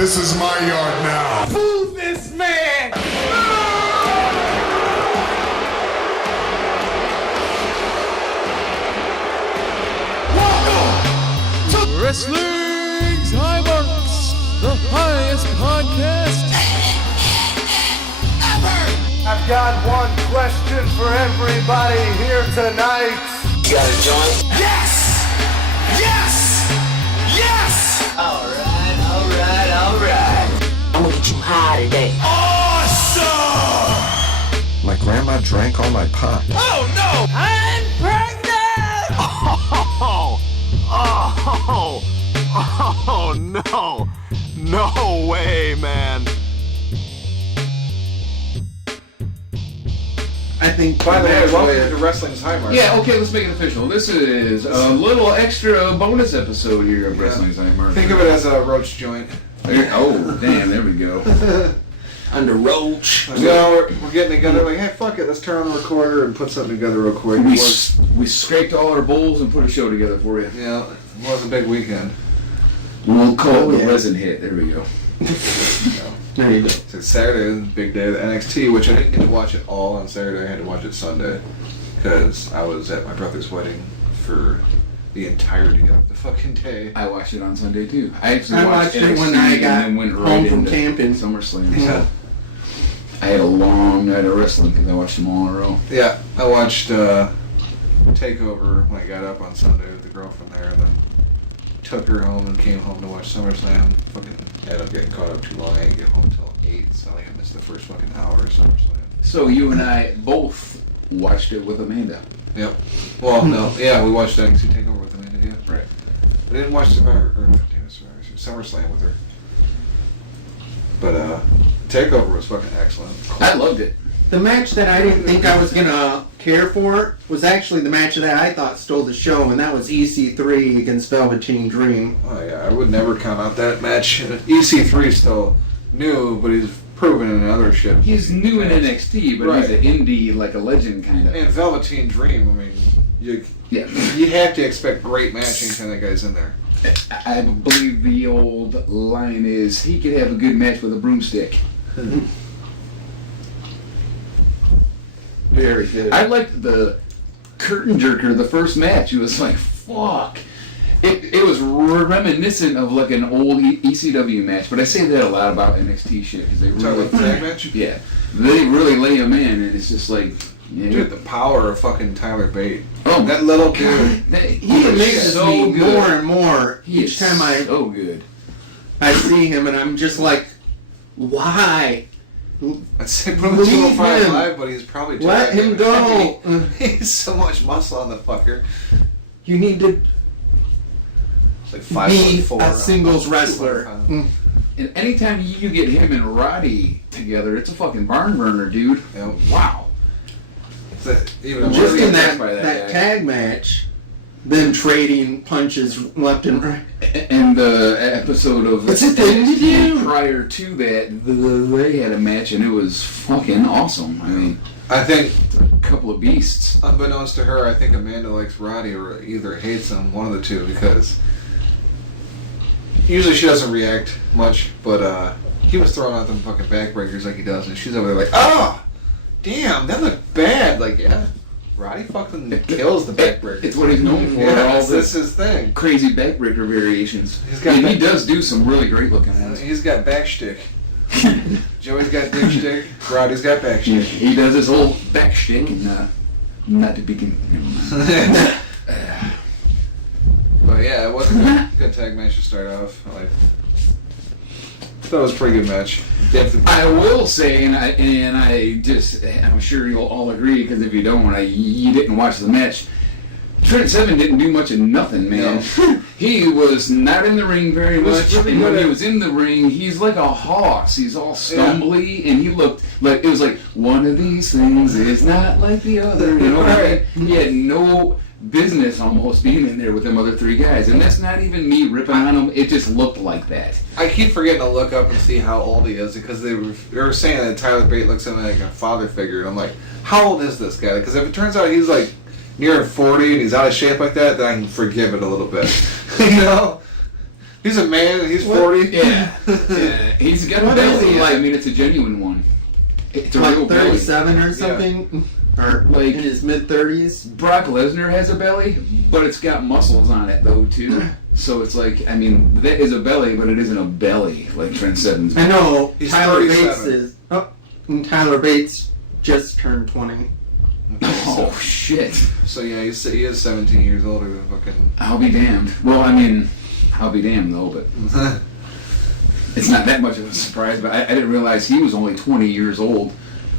This is my yard now. Who's this man? Welcome to Wrestling's High Marks, the highest podcast ever. I've got one question for everybody here tonight. You got a joint? Yes! Yes! Yes! Alright. I'm gonna get you high today. Awesome! My grandma drank all my pop. Oh no! I'm pregnant! Oh no! No way, man. I think. By the way, welcome to Wrestling's High Marks. Yeah, okay, let's make it official. This is a little extra bonus episode here of Wrestling's High Marks. Think of it as a roach joint. Oh, damn, there we go. Under Roach. So we're getting together like, hey, fuck it, let's turn on the recorder and put something together real quick. We scraped all our bowls and put a show together for you. Yeah, it was a big weekend. We'll call it the resin hit. There we go. There you go. So Saturday was a big day of the NXT, which I didn't get to watch it all on Saturday. I had to watch it Sunday because I was at my brother's wedding for the entirety of the fucking day. I watched it on Sunday too. I actually watched it NXT when I got and then went home right from into camping. SummerSlam. Yeah. I had a long night of wrestling because I watched them all in a row. Yeah, I watched Takeover when I got up on Sunday with the girlfriend there, and then took her home and came home to watch SummerSlam. Fucking ended up getting caught up too long. I didn't get home until 8, so I missed the first fucking hour of SummerSlam. So you and I both watched it with Amanda. Yep. Well, no, yeah, we watched NXT Takeover with Amanda, yeah. Right. I didn't watch SummerSlam with her. But Takeover was fucking excellent. I loved it. The match that I didn't think I was gonna care for was actually the match that I thought stole the show, and that was EC3 against Velveteen Dream. Oh yeah, I would never count out that match. EC3 is still new, but he's proven in other shit. He's new in NXT, but Right. he's an indie, like a legend kind of. And Velveteen Dream, I mean, you have to expect great matching anytime that guy's in there. I believe the old line is, he could have a good match with a broomstick. Very good. I liked the curtain jerker, the first match. It was like, fuck. It was reminiscent of like an old ECW match, but I say that a lot about NXT shit because they really Talking about the tag match? Yeah, they really lay him in, and it's just like, yeah. Dude, the power of fucking Tyler Bate. Oh, that little dude. He amazes so me good. more and more He each is time so good. I see him, and I'm just like, why? I'd say put him in Leave 205 him. Live, but he's probably Let him go. He's so much muscle on the fucker. You need to It's like be 5'4". a singles wrestler. 200 pounds. And anytime you get him and Roddy together, it's a fucking barn burner, dude. Yep. Wow. Even Just really in that impressed by that guy. tag match, them trading punches left and right. And the episode of What's it thing to do? prior to that, they had a match and it was fucking awesome. I mean, I think, a couple of beasts. unbeknownst to her, I think Amanda likes Roddy or either hates him, one of the two, because usually she doesn't react much, but he was throwing out them fucking backbreakers like he does, and she's over there like, oh, damn, that looked bad. Like, yeah, Roddy fucking kills the backbreakers. It's what he's known for. Yeah, all that's this his thing. crazy backbreaker variations. He's got And he back- does do some really great looking ones. He's got back shtick. Joey's got dick shtick. Roddy's got back He, shtick. he does his whole back shtick and not to begin. Never mind. But yeah, it was a good tag match to start off. I thought it was a pretty good match. Definitely. I will say, I'm sure you'll all agree, because if you don't, you didn't watch the match. Trent Seven didn't do much of nothing, man. No. He was not in the ring very was much, really and when good he at- was in the ring, he's like a horse. He's all stumbly, and he looked like, it was like, one of these things is not like the other, you know? Right. He had no business almost being in there with them other three guys, and that's not even me ripping on him, it just looked like that. I keep forgetting to look up and see how old he is, because they were saying that Tyler Bate looks at him like a father figure, and I'm like, how old is this guy? Because if it turns out he's like near 40 and he's out of shape like that, then I can forgive it a little bit. You know? He's a man. He's 40. Yeah. Yeah. He's got a What is belly. he, like- I mean, it's a genuine one. It's a Like real belly. 37 or something? Or Like- in his mid-30s? Brock Lesnar has a belly, but it's got muscles on it though too. So it's like, I mean, that is a belly, but it isn't a belly like Trent Seven's. I know He's Tyler 37. Bates is... Oh, and Tyler Bates just turned 20. Oh shit! So yeah, he is 17 years older than fucking. I'll be damned. Well, I mean, I'll be damned though, but it's not that much of a surprise. But I didn't realize he was only 20 years old.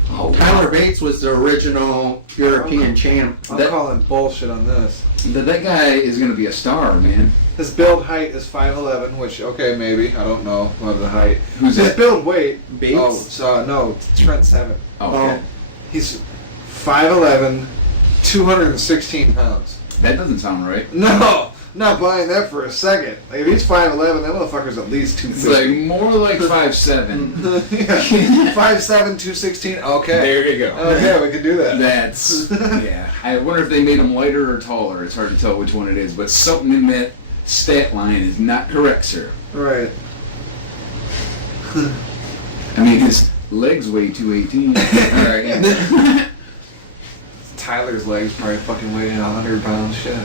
Oh, Tyler Bates was the original European champ. I'm That- calling bullshit on this. that guy is gonna be a star, man. His build height is 5'11", which okay maybe I don't know about the height. Who's His that? build weight? Bates? Oh, so, no, Trent Seven. Oh, okay. He's 5'11", 216 pounds. That doesn't sound right. No, not buying that for a second. Like, if he's 5'11", that motherfucker's at least It's like 250. more like 5'7". Yeah, 5'7", 216. Okay. There you go. Okay, we can do that. That's yeah. I wonder if they made him lighter or taller. It's hard to tell which one it is, but something in that stat line is not correct, sir. Right. I mean, his legs weigh 218. All right. Tyler's legs probably fucking weigh 100 pounds. Shit.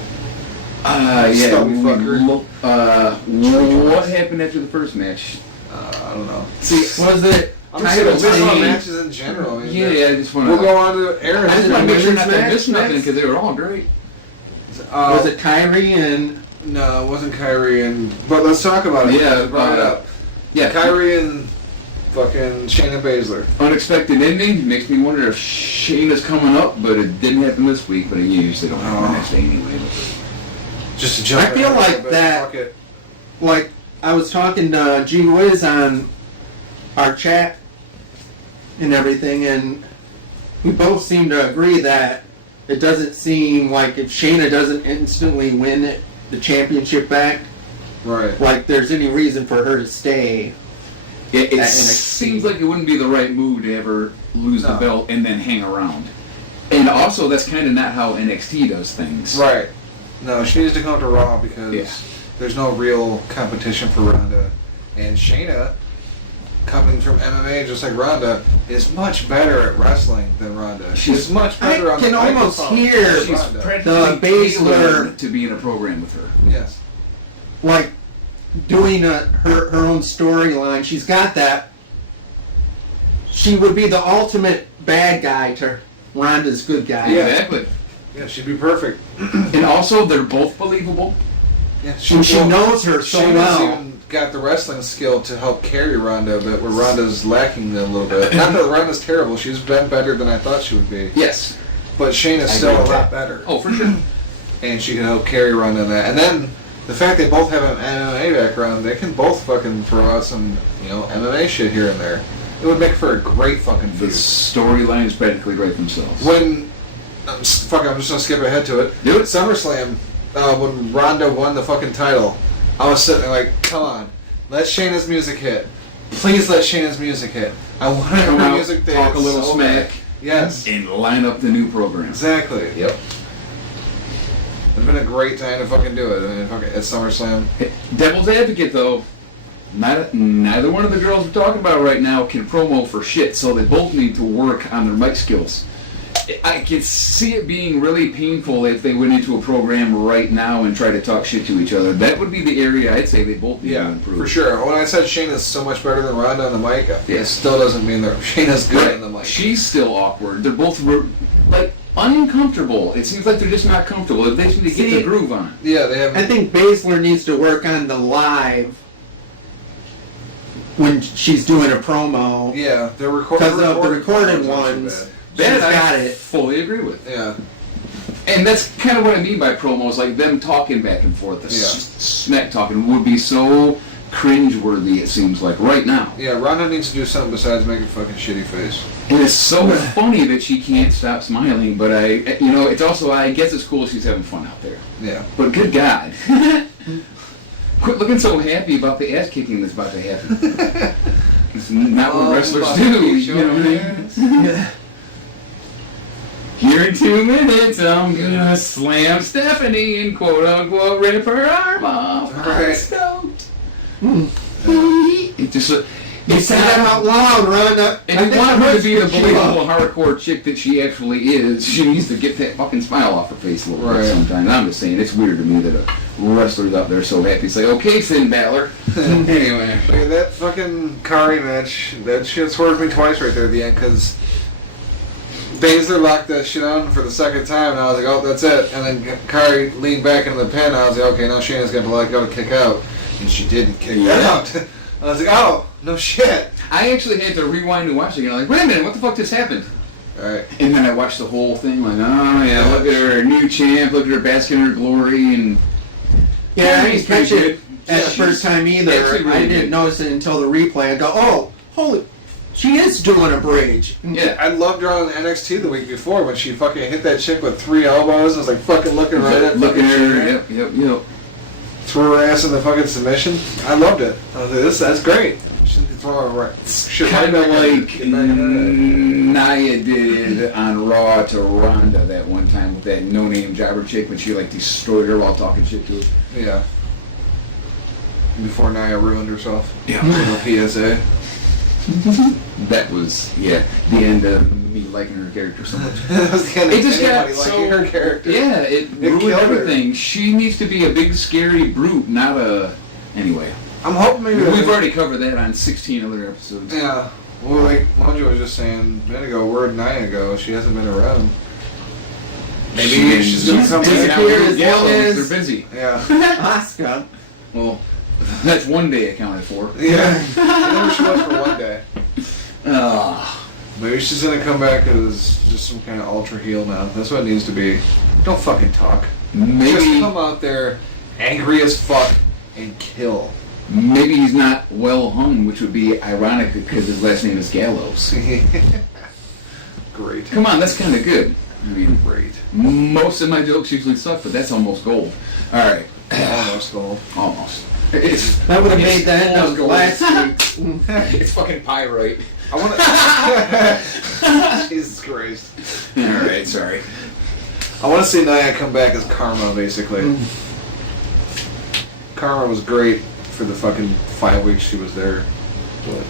Yeah. Stubby fucker. What happened after the first match? I don't know. See, was it I'm just gonna title miss on change? matches in general. I mean, Yeah, I just want to. We'll go on to Aaron. I just I want to make sure not to Women's miss match nothing next? because they were all great. Was it Kyrie and... No, it wasn't Kyrie and. But let's talk about it. Yeah, You brought it up. Yeah, Kyrie and fucking Shayna Baszler. Unexpected ending makes me wonder if Shayna's coming up, but it didn't happen this week. But it usually don't happen next day anyway. Just to jump. I feel ahead a like little bit, that- fuck it. Like, I was talking to G Whiz on our chat and everything, and we both seem to agree that it doesn't seem like if Shayna doesn't instantly win it, the championship back, Right. like there's any reason for her to stay. It At NXT. seems like it wouldn't be the right move to ever lose the No. belt and then hang around. And also, that's kind of not how NXT does things. Right. No, she needs to come to Raw because Yeah. there's no real competition for Ronda. And Shayna, coming from MMA just like Ronda, is much better at wrestling than Ronda. She's much better I on can the almost microphone hear than She's Ronda. practically Baszler- tailored to be in a program with her. Yes. Like, doing her own storyline, she's got that. She would be the ultimate bad guy to Ronda's good guy. Yeah. Exactly. Yeah, she'd be perfect. And also, they're both believable. Yeah, And she knows her so Shayna's well. even got the wrestling skill to help carry Ronda, but where Ronda's lacking a little bit. Not that Ronda's terrible; she's been better than I thought she would be. Yes. But Shayna's I still agree a with lot that. better, Oh, for sure. and she can help carry Ronda in that. And then the fact they both have an MMA background, they can both fucking throw out some, MMA shit here and there. It would make for a great fucking The feud. storylines practically write themselves. When I'm just gonna skip ahead to it. Do it. SummerSlam, when Ronda won the fucking title, I was sitting there like, come on, let Shayna's music hit. Please let Shayna's music hit. I want Come her out, music to talk hit a little so smack. bad. Yes, And line up the new program. exactly. Yep. It's been a great time to fucking do it. I mean, fucking, at SummerSlam. Devil's advocate, though. Neither one of the girls we're talking about right now can promo for shit, so they both need to work on their mic skills. I can see it being really painful if they went into a program right now and tried to talk shit to each other. That would be the area I'd say they both need to Yeah, improve. for sure. When I said Shayna's so much better than Ronda on the mic, it Yes. still doesn't mean that Shayna's good on the mic. She's still awkward. They're both uncomfortable. It seems like they're just not comfortable. They just need to get See, the groove on. Yeah, they have. I think Baszler needs to work on the live when she's doing a promo. Yeah, they're recording. Because of the recorded ones, That she's I got it. fully agree with. Yeah. And that's kind of what I mean by promos, like them talking back and forth. The smack talking would be so cringeworthy, it seems like, right now. Yeah, Ronda needs to do something besides make a fucking shitty face. And it's so funny that she can't stop smiling, but it's also, I guess it's cool she's having fun out there. Yeah. But good God. Quit looking so happy about the ass kicking that's about to happen. It's not what wrestlers do, you know what I mean? Here in 2 minutes, I'm gonna slam Stephanie and quote unquote rip her arm off. I'm Right. stoked. It just. You said that out loud, Rhonda. If you want her to be the believable hardcore chick that she actually is, she needs to get that fucking smile off her face a little bit sometimes. I'm just saying, it's weird to me that a wrestler's out there so happy. It's like, okay, Finn Balor. Anyway. Look at that fucking Kari match. That shit swerved me twice right there at the end, because Baszler locked that shit on for the second time, and I was like, oh, that's it. And then Kari leaned back into the pin, and I was like, okay, now Shayna's got to let go to kick out. And she didn't kick out. I was like, oh, no shit. I actually had to rewind and watch it again. I'm like, wait a minute, what the fuck just happened? Alright. And then I watched the whole thing, like, oh yeah, look at her new champ, look at her basking in her glory, and Yeah, I didn't catch it at the She's first time either. actually really I didn't good. notice it until the replay. I go, oh, holy, she is doing a bridge. Yeah. I loved her on NXT the week before when she fucking hit that chick with 3 elbows and was like fucking looking right at Look at fucking her, Shayna. yep. Threw her ass in the fucking submission. I loved it. I was like, that's great. She throw her right. Shit, Kind right of back in- like get back in there. Nia did on Raw to Ronda that one time with that no-name jobber chick when she like destroyed her while talking shit to her. Yeah. Before Nia ruined herself. Yeah. Little PSA. That was, the end of me liking her character so much. That was the end It of just got anybody so liking her character. Yeah, it ruined killed her. everything. She needs to be a big scary brute, not a. Anyway, I'm hoping maybe we've already covered that on 16 other episodes. Yeah. Well, like Mojo was just saying a minute ago, where'd Nia go? She hasn't been around. Maybe she's gonna come taking back. out disappeared with as Gallows. long as- They're busy. Yeah. Asuka. Well, that's one day accounted for. Yeah. I know she was for one day. Maybe she's gonna come back as just some kind of ultra heel now. That's what it needs to be. Don't fucking talk. Just Maybe come out there, angry as fuck, and kill. maybe he's not well hung, which would be ironic because his last name is Gallows. Great. Come on, that's kind of good. I mean, Great. most of my jokes usually suck, but that's almost gold. All right, Almost gold. almost. It's That would have made the end almost of gold. last week. It's fucking pyrite. I want to. Jesus Christ. All right, sorry. I want to see Nia come back as Karma, basically. Karma was great for the fucking 5 weeks she was there. But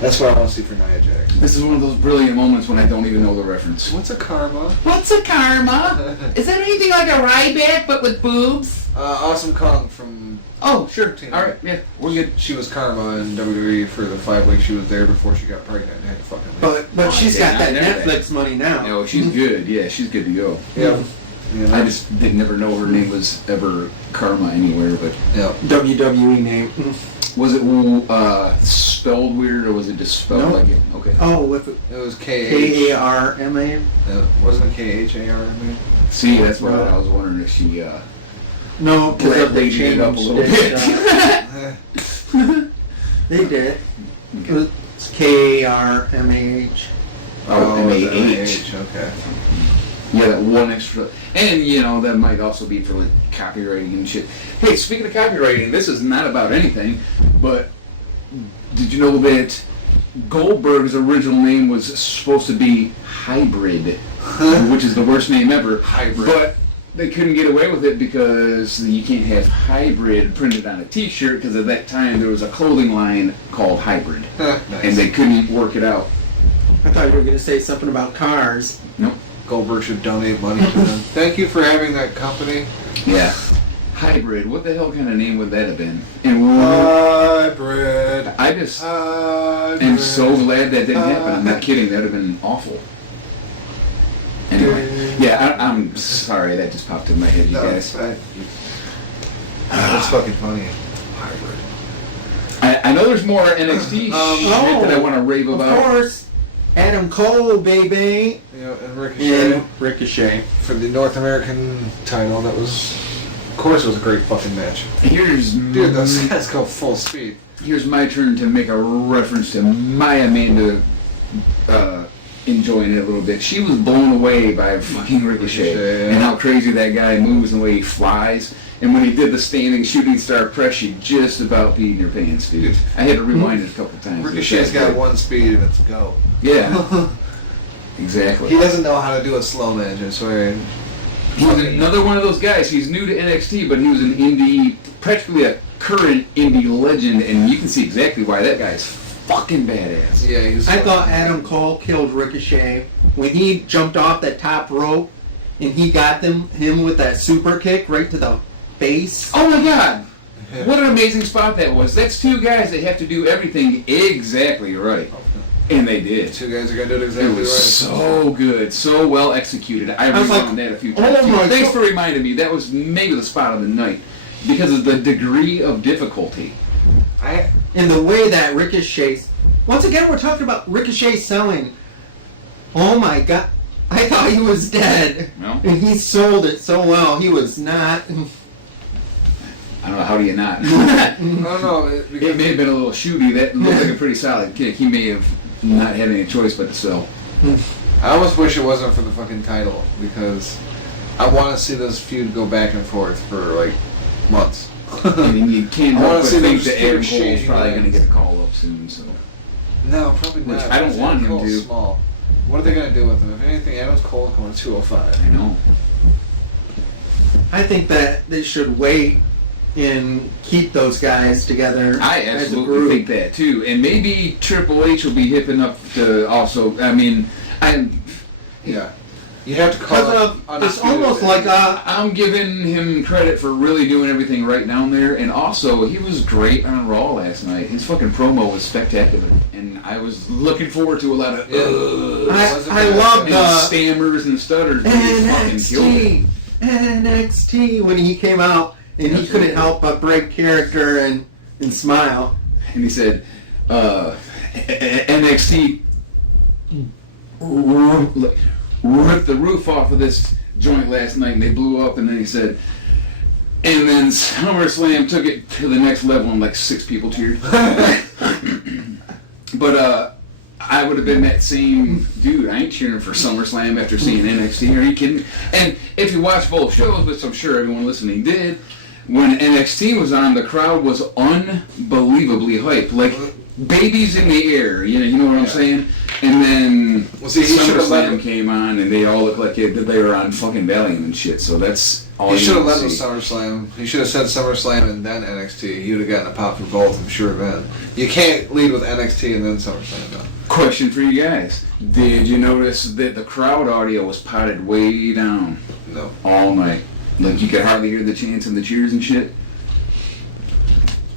that's what I want to see for Nia Jax. This is one of those brilliant moments when I don't even know the reference. What's a Karma? What's a karma? Is that anything like a Ryback but with boobs? Awesome Kong from... Oh, sure. All right, yeah, we're good. She was Karma in WWE for the 5 weeks she was there before she got pregnant and had to fucking leave. But she's got that I know that. Netflix money now. No, she's good. Yeah, she's good to go. Yeah. Yeah, I just didn't never know her name was ever Karma anywhere, but yeah. WWE name. was it spelled weird or was it just spelled No. like it? Okay. Oh, with It was K-H. K-A-R-M-A. Wasn't it K-H-A-R-M-A? See, that's what I was wondering if she No, because they Gladly made it up a changed little it. bit. They did. It was K-A-R-M-A-H. Oh, it was M-A-H. Okay. Yeah, that one extra. And, you know, that might also be for like copywriting and shit. Hey, speaking of copywriting, this is not about anything, but did you know that Goldberg's original name was supposed to be Hybrid, which is the worst name ever. Hybrid. But they couldn't get away with it because you can't have Hybrid printed on a t-shirt because at that time there was a clothing line called Hybrid. Nice. And they couldn't work it out. I thought you were going to say something about cars. Nope. Goldberg should donate money to them. Thank you for having that company. Yeah. Hybrid. What the hell kind of name would that have been? And Hybrid. I just Hybrid. am so glad that didn't happen. I'm not kidding. That would have been awful. Anyway. Yeah, I'm sorry. That just popped in my head, you No, guys. that's fucking funny. Hybrid. I know there's more NXT shit that I want to rave Of about. course. Adam Cole, baby. You know, and Ricochet And Ricochet. for the North American title. That was, of course, it was a great fucking match. Here's Dude, those guys go full speed. Here's my turn to make a reference to my Amanda enjoying it a little bit. She was blown away by fucking Ricochet Ricochet, yeah. and how crazy that guy moves and the way he flies. And when he did the standing shooting star press, she just about peed in her pants, dude. I had to rewind it a couple times. Ricochet's got one speed and it's go. Yeah. Exactly. He doesn't know how to do a slow match, I swear. He's another one of those guys. He's new to NXT, but he was an indie, practically a current indie legend, and you can see exactly why that guy's fucking badass. Yeah, he's. I thought Adam Cole killed Ricochet when he jumped off that top rope and he got him with that super kick right to the face. Oh my god! What an amazing spot that was. That's two guys that have to do everything exactly right. And they did. Two guys are gonna do it exactly It was right. so good, so well executed. I was like, rewound that a few times. oh my Thanks God. for reminding me. That was maybe the spot of the night because of the degree of difficulty. And the way that Ricochet... Once again, we're talking about Ricochet selling. Oh my god. I thought he was dead. No? And he sold it so well. He was not. I don't know, how do you not? I don't know. It may have been a little shooty. That looked like a pretty solid kick. He may have not had any choice but to sell. I almost wish it wasn't for the fucking title because I want to see this feud go back and forth for like months. I mean, you can't I wanna help but see them think that Adam keep Cole's exchanging probably going to lines. get a call up soon. So No, probably Which not. I don't want him Cole's to. Small. What are they going to do with him? If anything, Adam Cole going to 205. I know. I think that they should wait and keep those guys together. I as a absolutely group. think that too, and maybe Triple H will be hipping up to also. I mean, Yeah. You have to call Because it it's almost like I'm giving him credit for really doing everything right down there, and also he was great on Raw last night. His fucking promo was spectacular, and I was looking forward to a lot of I love and the stammers and stutters. But he fucking killed it. NXT when he came out and he couldn't help but break character and smile. And he said, NXT ripped the roof off of this joint last night and they blew up, and then he said, and then SummerSlam took it to the next level and like 6 people cheered. But I would have been that same dude. I ain't cheering for SummerSlam after seeing NXT. Are you kidding? And if you watch both shows, which I'm sure everyone listening did, when NXT was on, the crowd was unbelievably hyped. Like babies in the air. You know what I'm saying? And then Well, see, he should've let SummerSlam him- came on, and they all looked like they were on fucking Valium and shit. So that's all He you should have need led to with see. SummerSlam. He should have said SummerSlam and then NXT. He would have gotten a pop for both, I'm sure then. You can't lead with NXT and then SummerSlam, though. Question for you guys. Did you notice that the crowd audio was potted way down No. all night? Like you could hardly hear the chants and the cheers and shit.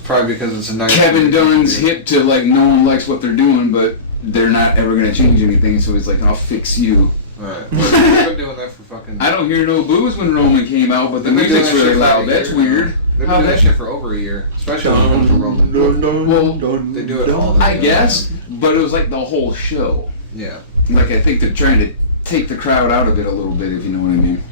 Probably because it's a nice... Kevin Dunn's hip to like no one likes what they're doing, but they're not ever going to change anything, so he's like, I'll fix you. Right. Well, they've been doing that for fucking... I don't hear no boos when Roman came out, but the They've been doing music's that really shit for loud. a That's year. weird. They've been How doing that that shit for over a year. Especially when it comes to Roman. Well, They do it all the I time. guess, but it was like the whole show. Yeah. Like I think they're trying to take the crowd out of it a little bit, if you know what I mean.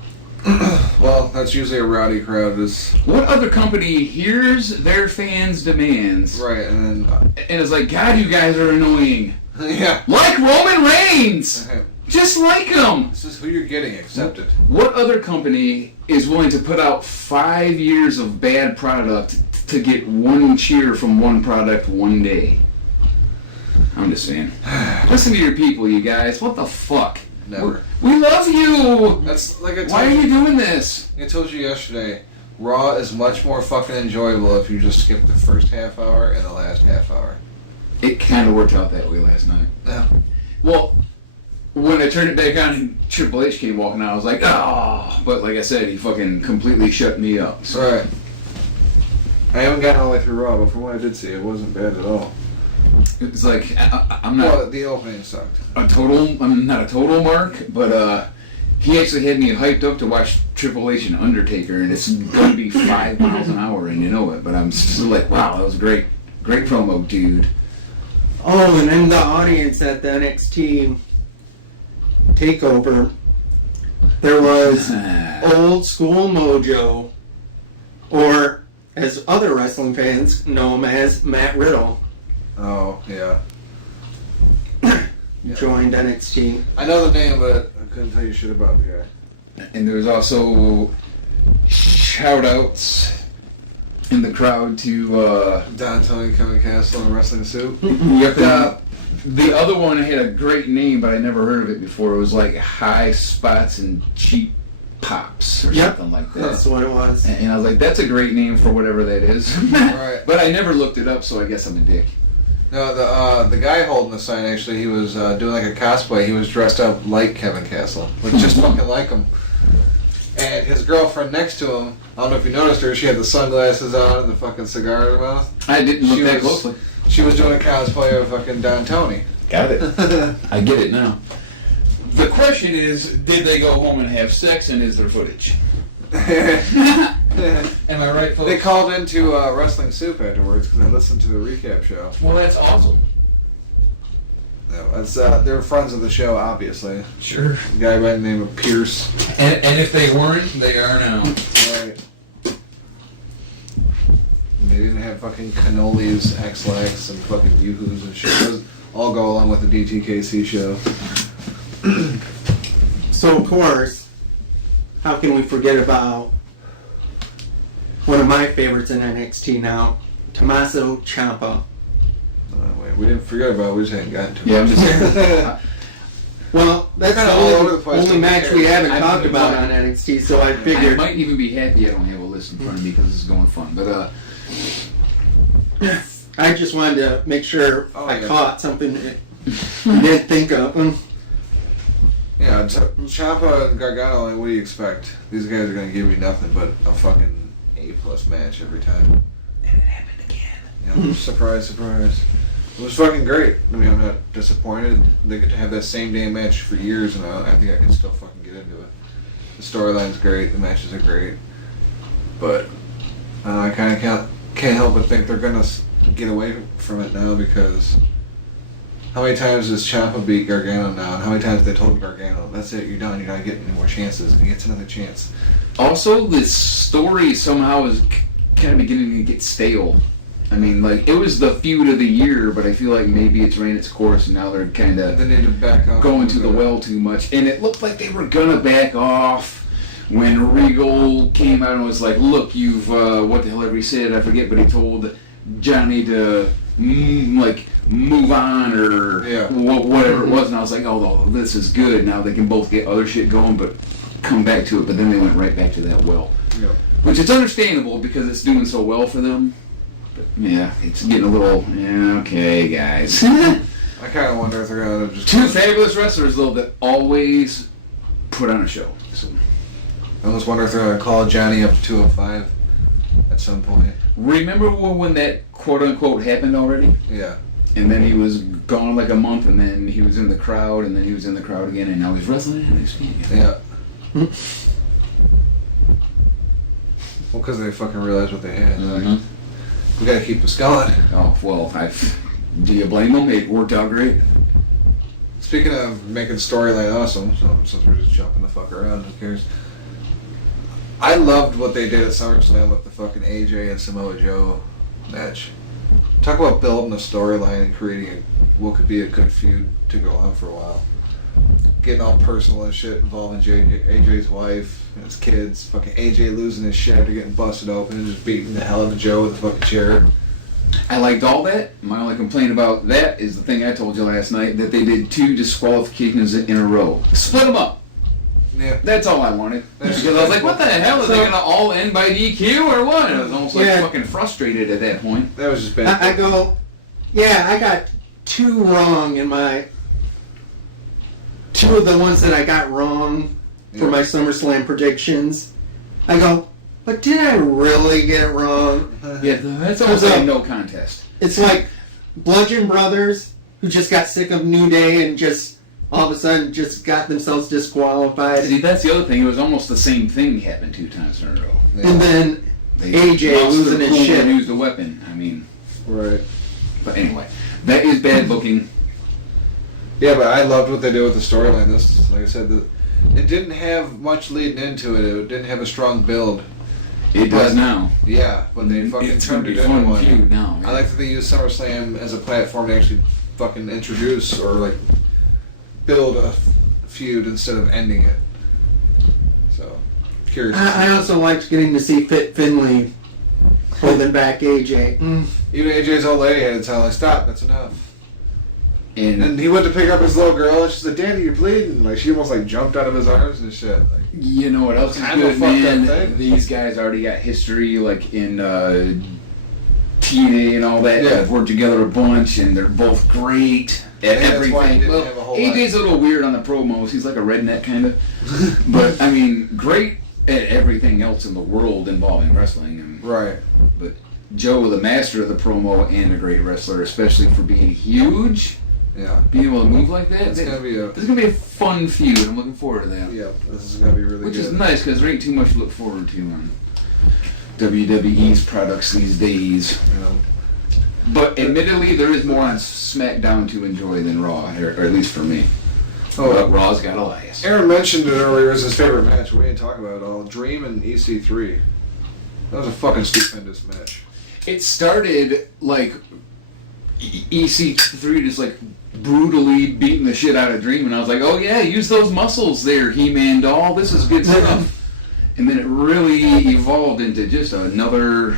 Well, that's usually a rowdy crowd. Is What other company hears their fans' demands right, and and is like, God, you guys are annoying. then... yeah. Like Roman Reigns! Just like him! This is who you're getting. Accept it. What other company is willing to put out 5 years of bad product to get one cheer from one product one day? I'm just saying. Listen to your people, you guys. What the fuck? Never. We love you! That's like I told Why are you doing this? I told you yesterday, Raw is much more fucking enjoyable if you just skip the first half hour and the last half hour. It kind of worked out that way last night. Yeah. Well, when I turned it back on and Triple H came walking out, I was like, oh! But like I said, he fucking completely shut me up. So. Right. I haven't gotten all the way through Raw, but from what I did see, it wasn't bad at all. It's like, I'm not Well, the opening sucked. I'm not a total mark, but he actually had me hyped up to watch Triple H and Undertaker, and it's going to be 5 miles an hour, and you know it, but I'm still like, wow, that was great. Great promo, dude. Oh, and in the audience at the NXT Takeover, there was old school Mojo, or as other wrestling fans know him as, Matt Riddle, Oh, yeah. joined NXT. I know the name, but I couldn't tell you shit about the guy. And there was also shout-outs in the crowd to... Don Tony, Kevin Castle, and Wrestling Soup. The other one had a great name, but I never heard of it before. It was like High Spots and Cheap Pops or Yep, something like that. that's what it was. And I was like, that's a great name for whatever that is. Right. But I never looked it up, so I guess I'm a dick. No, the guy holding the sign, actually, he was doing like a cosplay. He was dressed up like Kevin Castle. Like, just fucking like him. And his girlfriend next to him, I don't know if you noticed her, she had the sunglasses on and the fucking cigar in her mouth. I didn't look She that was- closely. She was doing a cosplay of fucking Don Tony. Got it. I get it now. The question is, did they go home and have sex, and is there footage? Am I right, folks? They called into Wrestling Soup afterwards because I listened to the recap show. Well, that's awesome. No, that's they're friends of the show, obviously. Sure. A guy by the name of Pierce. And if they weren't, they are now. Right. They didn't have fucking cannolis, X-Lax, and fucking Yoo-Hoos and shit. Those all go along with the DTKC show. So, of course, how can we forget about one of my favorites in NXT now, Tommaso Ciampa. Wait, we didn't forget about it, we just hadn't gotten to it. Yeah, I'm just saying. Well, that's Kinda the all over the place, only don't match care. we haven't I talked mean, about like- on NXT, so I I figured might even be happy I don't have a list in front of me because this is going fun. But I just wanted to make sure Oh, I yeah. caught something that you didn't think of. Yeah, Ciampa and Gargano, like, what do you expect? These guys are going to give you nothing but a fucking A+ match every time. and it happened again. You know, surprise, surprise. It was fucking great. I mean, I'm not disappointed. They get to have that same damn match for years, and I think I can still fucking get into it. The storyline's great, the matches are great, but I kind of can't help but think they're gonna get away from it now because how many times does Ciampa beat Gargano now, and how many times they told Gargano, "That's it, you're done, you're not getting any more chances," and he gets another chance. Also, this story somehow is kind of beginning to get stale. I mean, like, it was the feud of the year, but I feel like maybe it's ran its course, and now they're kind of They need to back off. going to the well too much. And it looked like they were gonna back off when Regal came out and was like, "Look, you've what the hell ever he said? I forget." But he told Johnny to move on or Yeah. whatever it was. And I was like, "Oh, this is good. Now they can both get other shit going, but come back to it." But then they went right back to that well, Yeah. which is understandable because it's doing so well for them. But yeah, it's getting a little okay, guys. I kind of wonder if they're gonna just. Two fabulous wrestlers, though, that always put on a show. So, I almost wonder if they're gonna call Johnny up to 205 at some point. remember when that quote-unquote happened already? Yeah. And then he was gone like a month, and then he was in the crowd, and then he was in the crowd again, and now he's wrestling in NXT again. Yeah. Well, because they fucking realized what they had. They're like, we gotta keep this going. Oh, well, do you blame them? It worked out great. Speaking of making storyline awesome, so since we're just jumping the fuck around, who cares? I loved what they did at SummerSlam with the fucking AJ and Samoa Joe match. Talk about building a storyline and creating what could be a good feud to go on for a while. Getting all personal and shit involving AJ's wife and his kids. Fucking AJ losing his shit after getting busted open and just beating the hell out of Joe with a fucking chair. I liked all that. My only complaint about that is the thing I told you last night, that they did 2 disqualifications in a row. Split them up. Yeah. That's all I wanted. Because I was like, what the hell? Are they going to all end by DQ or what? And I was almost like Yeah. fucking frustrated at that point. That was just bad. I go, yeah, I got 2 wrong in my... 2 of the ones that I got wrong for Yeah. my SummerSlam predictions. I go, but did I really get it wrong? Yeah, that's almost like a no contest. It's like Bludgeon Brothers, who just got sick of New Day and just all of a sudden just got themselves disqualified. See, that's the other thing. It was almost the same thing happened 2 times in a row. Yeah. And then They AJ lost losing their his cool shit. and used a weapon. I mean, Right. but anyway, that is bad booking. Yeah, but I loved what they did with the storyline. This, like I said, it didn't have much leading into it. It didn't have a strong build. It does now. Yeah, but they fucking It's going turned to it be into fun one. feud now. I like that they use SummerSlam as a platform to actually fucking introduce or like build a feud instead of ending it. So, curious. I also liked getting to see Fit Finley holding back AJ. Even AJ's old lady had to tell like, stop, that's enough. And he went to pick up his little girl, and she said, "Daddy, you're bleeding." Like, she almost, like, jumped out of his arms and shit. Like, you know what else is kind of good, a fucked up man? thing. These guys already got history, like, in TNA and all that. Yeah. They've worked together a bunch, and they're both great at that's why he everything. didn't Well, have a whole AJ's a little weird on the promos. He's like a redneck, kind of. But, I mean, great at everything else in the world involving wrestling. And, right. But Joe, the master of the promo and a great wrestler, especially for being huge, Yeah. being able to move like that. It's gonna be a. This is going to be a fun feud. I'm looking forward to that. Yeah, this is gonna be really Which good. is nice because there ain't too much to look forward to on WWE's products these days. You know. But admittedly, there is more on SmackDown to enjoy than Raw, or at least for me. Oh, But Raw's got Elias. Aaron mentioned it earlier as his favorite match. We didn't talk about it all. Dream and EC3. That was a fucking stupendous match. It started like EC3 just like brutally beating the shit out of Dream, and I was like, oh yeah, use those muscles there, He-Man doll. This is good stuff. And then it really evolved into just another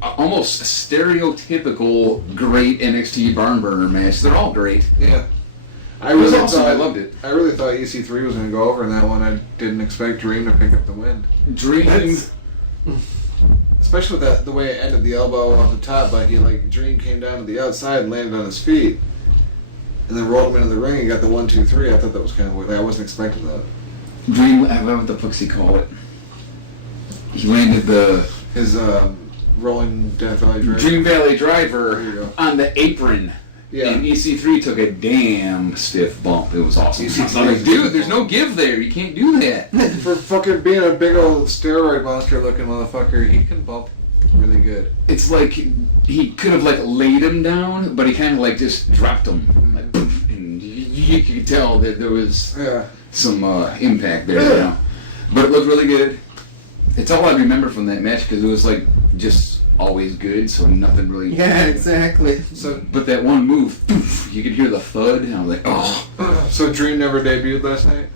almost stereotypical great NXT barn burner match. They're all great. Yeah. It was awesome. I loved it. I really thought EC3 was going to go over in that one. I didn't expect Dream to pick up the win. Dream. Especially with the way it ended, the elbow off the top, but Dream came down to the outside and landed on his feet. And then rolled him into the ring and got the 1-2-3. I thought that was kind of weird. I wasn't expecting that. Dream, what the fuck's he call it? He landed His rolling Death Valley Driver. Dream Valley There you Driver go. on the apron. Yeah. And EC3 took a damn stiff bump. It was awesome. EC3 I was like, dude, there's no give there. You can't do that. For fucking being a big old steroid monster looking motherfucker, he can bump really good. It's like he could have like laid him down, but he kind of like just dropped him. Like, poof, and you could tell that there was some impact there. You know? But it looked really good. It's all I remember from that match because it was like just always good, so nothing really. Yeah, exactly. But that one move, poof, you could hear the thud, and I was like, oh. So Dream never debuted last night?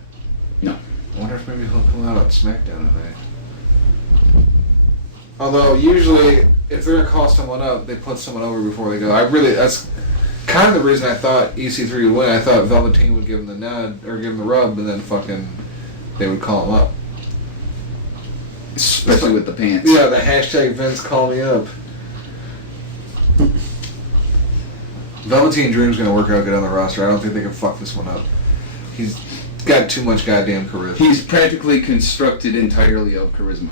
No. I wonder if maybe he'll come out on SmackDown tonight. Although usually, if they're gonna call someone up, they put someone over before they go. That's kind of the reason I thought EC3 would win. I thought Velveteen would give him the nod or give him the rub, and then fucking they would call him up. Especially with the pants. Yeah, the hashtag Vince call me up. Velveteen Dream's gonna work out good on the roster. I don't think they can fuck this one up. He's got too much goddamn charisma. He's practically constructed entirely of charisma.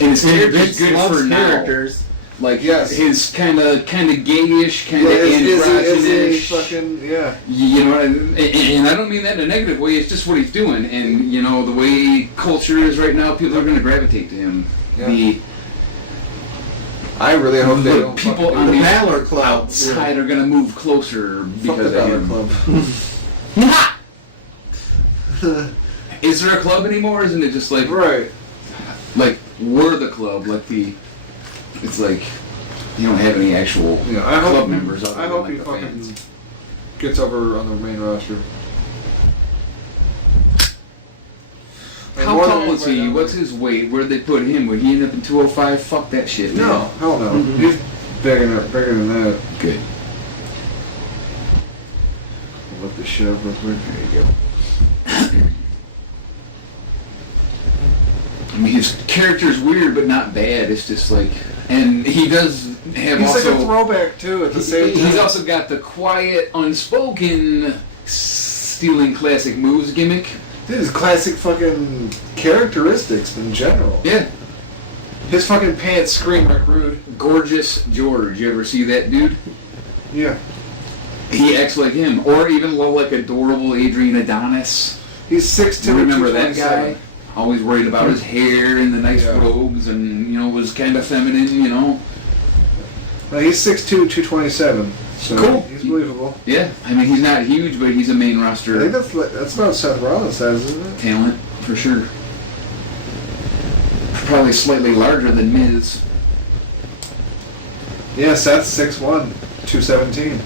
And his character's good for characters. now. Like Yes. his kind of gayish, kind of Is androgynous. fucking yeah. You know, and I don't mean that in a negative way. It's just what he's doing, and you know the way culture is right now. People are going to gravitate to him. Yeah. I really hope they The don't. people fucking on do the that. Valor Club. outside are going to move closer Fuck the because of Valor him. Club. Is there a club anymore? Isn't it just like Right. like we're the club? Like it's like you don't have any actual Yeah, I club hope members. Other I than, hope like, he the fucking fans. gets over on the main roster. How More than tall is he? anybody What's his weight? Where'd they put him? Would he end up in 205? Fuck that shit, man. No, hell no. He's bigger than that. Good. I'll look this shit up real quick. There you go. I mean, his character's weird, but not bad. It's just like, and he does have He's also. like a throwback too. At the same time, He's also got the quiet, unspoken, stealing classic moves gimmick. Dude, his classic fucking characteristics in general. Yeah. His fucking pants scream like rude. Gorgeous George. You ever see that dude? Yeah. He acts like him, or even like adorable Adrian Adonis. He's 6'2". You remember that 227. guy? Always worried about his hair and the nice Yeah. robes, and you know was kind of feminine. You know. No, he's 6'2", 227. So Cool. he's believable. Yeah. I mean, he's not huge, but he's a main I roster think that's about Seth Rollins size, isn't it? talent for sure. Probably slightly larger than Miz. Yeah, Seth's 6'1", 217.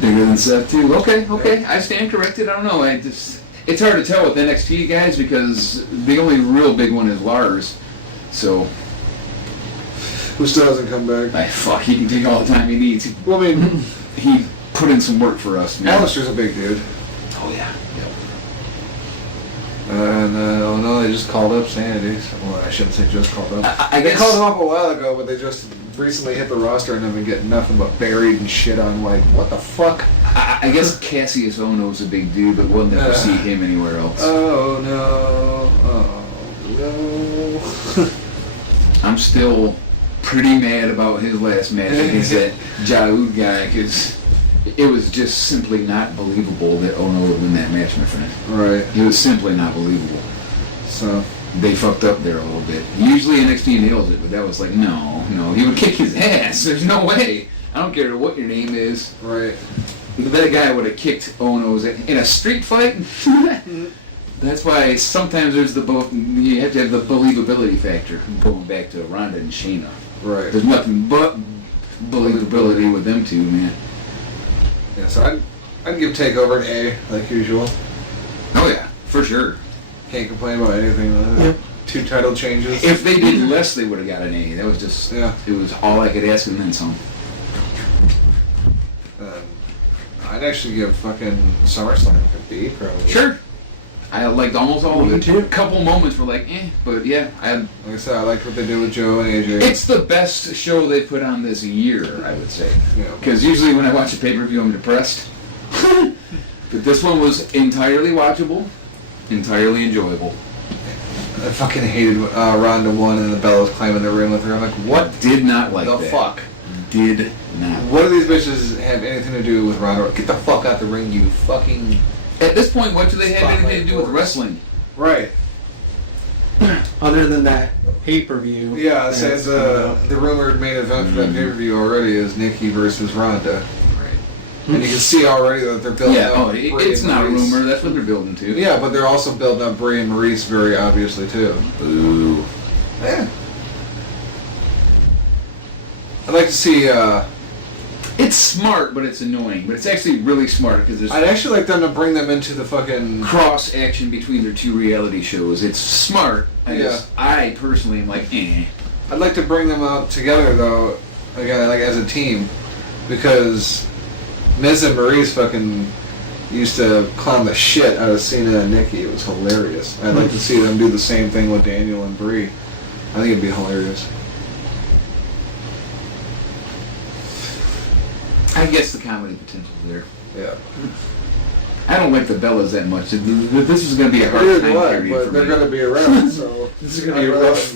Bigger than Seth too. Okay. I stand corrected. I don't know. It's hard to tell with NXT guys because the only real big one is Lars. So, Who still hasn't come back. fuck, he can take all the time he needs. Well, I mean, he put in some work for us, man. Alistair's a big dude. Oh yeah. And oh no, they just called up Sanity. Well, I shouldn't say just called up. I They guess called him up a while ago, but they just recently hit the roster and have been getting nothing but buried and shit on. Like, what the fuck? I guess Cassius Ohno's a big dude, but we'll never see him anywhere else. Oh no! Oh no! I'm still pretty mad about his last match against that Jaoud guy because it was just simply not believable that Ohno would win that match, my friend. Right. It was simply not believable. So They fucked up there a little bit. Usually NXT nails it, but that was like, no, he would kick his ass. There's no way. I don't care what your name is. right. That guy would have kicked Ohno's in a street fight. That's why sometimes there's you have to have the believability factor. Going back to Ronda and Shayna. Right. There's nothing but believability with them two, man. Yeah. So I'd give Takeover an A like usual. Oh yeah, for sure. Can't complain about anything. Yep. 2 title changes. If they did less, they would have got an A. That was just, Yeah. It was all I could ask and then some. I'd actually give fucking SummerSlam a B, probably. Sure. I liked almost all of Me it. too. A couple moments were like, but yeah, Like I said, I liked what they did with Joe and AJ. it's the best show they put on this year, I would say. Yeah. Because usually when I watch a pay-per-view, I'm depressed. But this one was entirely watchable, entirely enjoyable. I fucking hated Ronda won and the Bellas climbing the ring with her. I'm like, what Did not like the that. fuck? Did not. What do these bitches have anything to do with Ronda? Get the fuck out the ring, you fucking... At this point, what do they have Spotlight anything to do with wars. wrestling? Right. Other than that pay-per-view. Yeah, it says the rumored main event for that pay-per-view already is Nikki versus Ronda. Right. And you can see already that they're building Yeah, up it's Brie and not a Maurice. rumor. That's what they're building to. Yeah, but they're also building up Brie and Maurice very obviously too. Ooh. Yeah. I'd like to see, It's smart, but it's annoying. But it's actually really smart because there's I'd actually like them to bring them into the fucking... cross action between their two reality shows. It's smart. I personally am like, eh. I'd like to bring them out together though, again, like as a team, because Miz and Maurice fucking used to clown the shit out of Cena and Nikki. It was hilarious. I'd like to see them do the same thing with Daniel and Brie. I think it'd be hilarious. I guess the comedy potential's there. Yeah. I don't like the Bellas that much. This is going to be a hard Neither time do I, period but for they're me. going to be around, so... This is going to be a rough.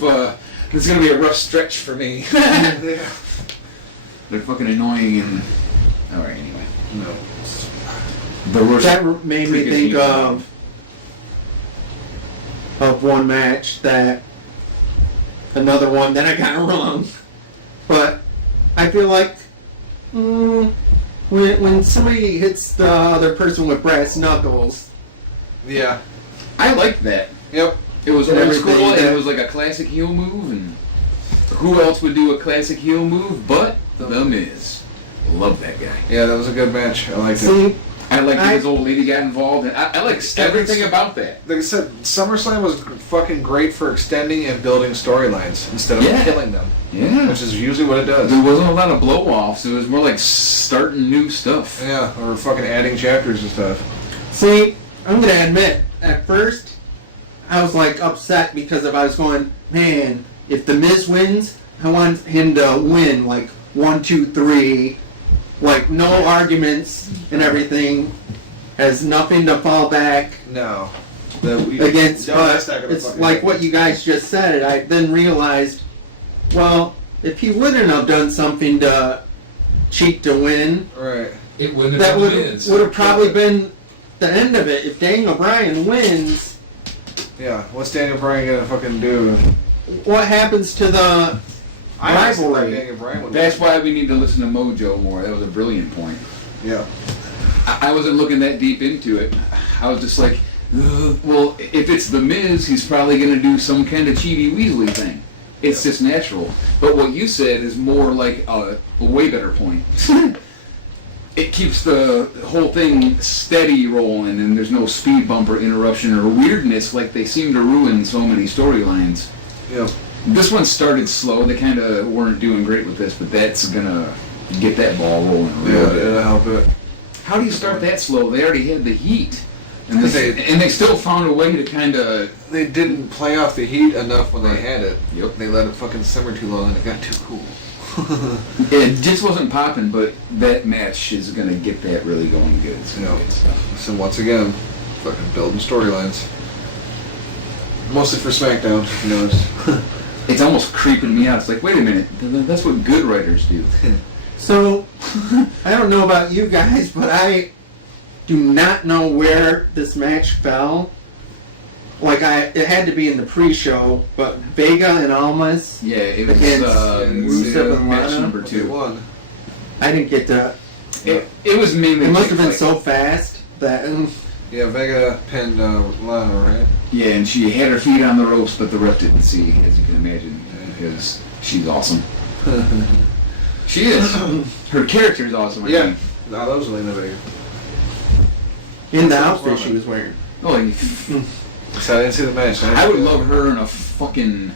This is going to be a rough stretch for me. Yeah. They're fucking annoying and. All right, anyway. No. The worst. That made me think of one match another one that I got wrong. But I feel like when somebody hits the other person with brass knuckles, Yeah. I liked that. Yep. It was And old school everything and that- it was like a classic heel move. And who else would do a classic heel move but The Miz? Love that guy. Yeah, that was a good match. I liked it. see, I like that his old lady got involved, and I like everything about that. Like I said, SummerSlam was fucking great for extending and building storylines instead of Yeah. killing them, Yeah. which is usually what it does. There wasn't a lot of blow-offs. It was more like starting new stuff. Yeah, or fucking adding chapters and stuff. see, I'm gonna admit, at first, I was like upset because I was going, man, if the Miz wins, I want him to win like 1, 2, 3, like no arguments and everything, has nothing to fall back No. against. But it's like what you guys just said. I then realized, well, if he wouldn't have done something to cheat to win, Right. It wouldn't that would have probably been the end of it. If Daniel Bryan wins, Yeah. What's Daniel Bryan gonna fucking do? what happens to the I honestly thought rivalry? Daniel Bryan would That's why we need to listen to Mojo more. That was a brilliant point. Yeah. I wasn't looking that deep into it. I was just like, well, if it's The Miz, he's probably going to do some kind of Cheaty Weasley thing. It's just natural. But what you said is more like a way better point. It keeps the whole thing steady rolling, and there's no speed bump or interruption or weirdness like they seem to ruin so many storylines. Yeah. This one started slow. They kind of weren't doing great with this, but that's going to get that ball rolling. Yeah, it'll help it. How do you start that slow? They already had the heat. And they still found a way to kind of... They didn't play off the heat enough when they had it. Yep. They let it fucking simmer too long and it got too cool. It just wasn't popping, but that match is going to get that really going good. It's gonna get stuff. So once again, fucking building storylines. Mostly for SmackDown, if you notice. It's almost creeping me out. It's like, wait a minute, that's what good writers do. So, I don't know about you guys, but I do not know where this match fell. Like, it had to be in the pre-show, but Vega and Almas. Yeah, it was against Rusev and match Lana. number 2. Won. I didn't get to. It was mainly. It must have been like, so fast that. Yeah, Vega pinned Lana, right? Yeah, and she had her feet on the ropes, but the ref didn't see, as you can imagine, because she's awesome. She is. Her character is awesome. I think. No, that was Lena Vega. In the outfit she was wearing. Oh, So I didn't see the match. I would love her in a fucking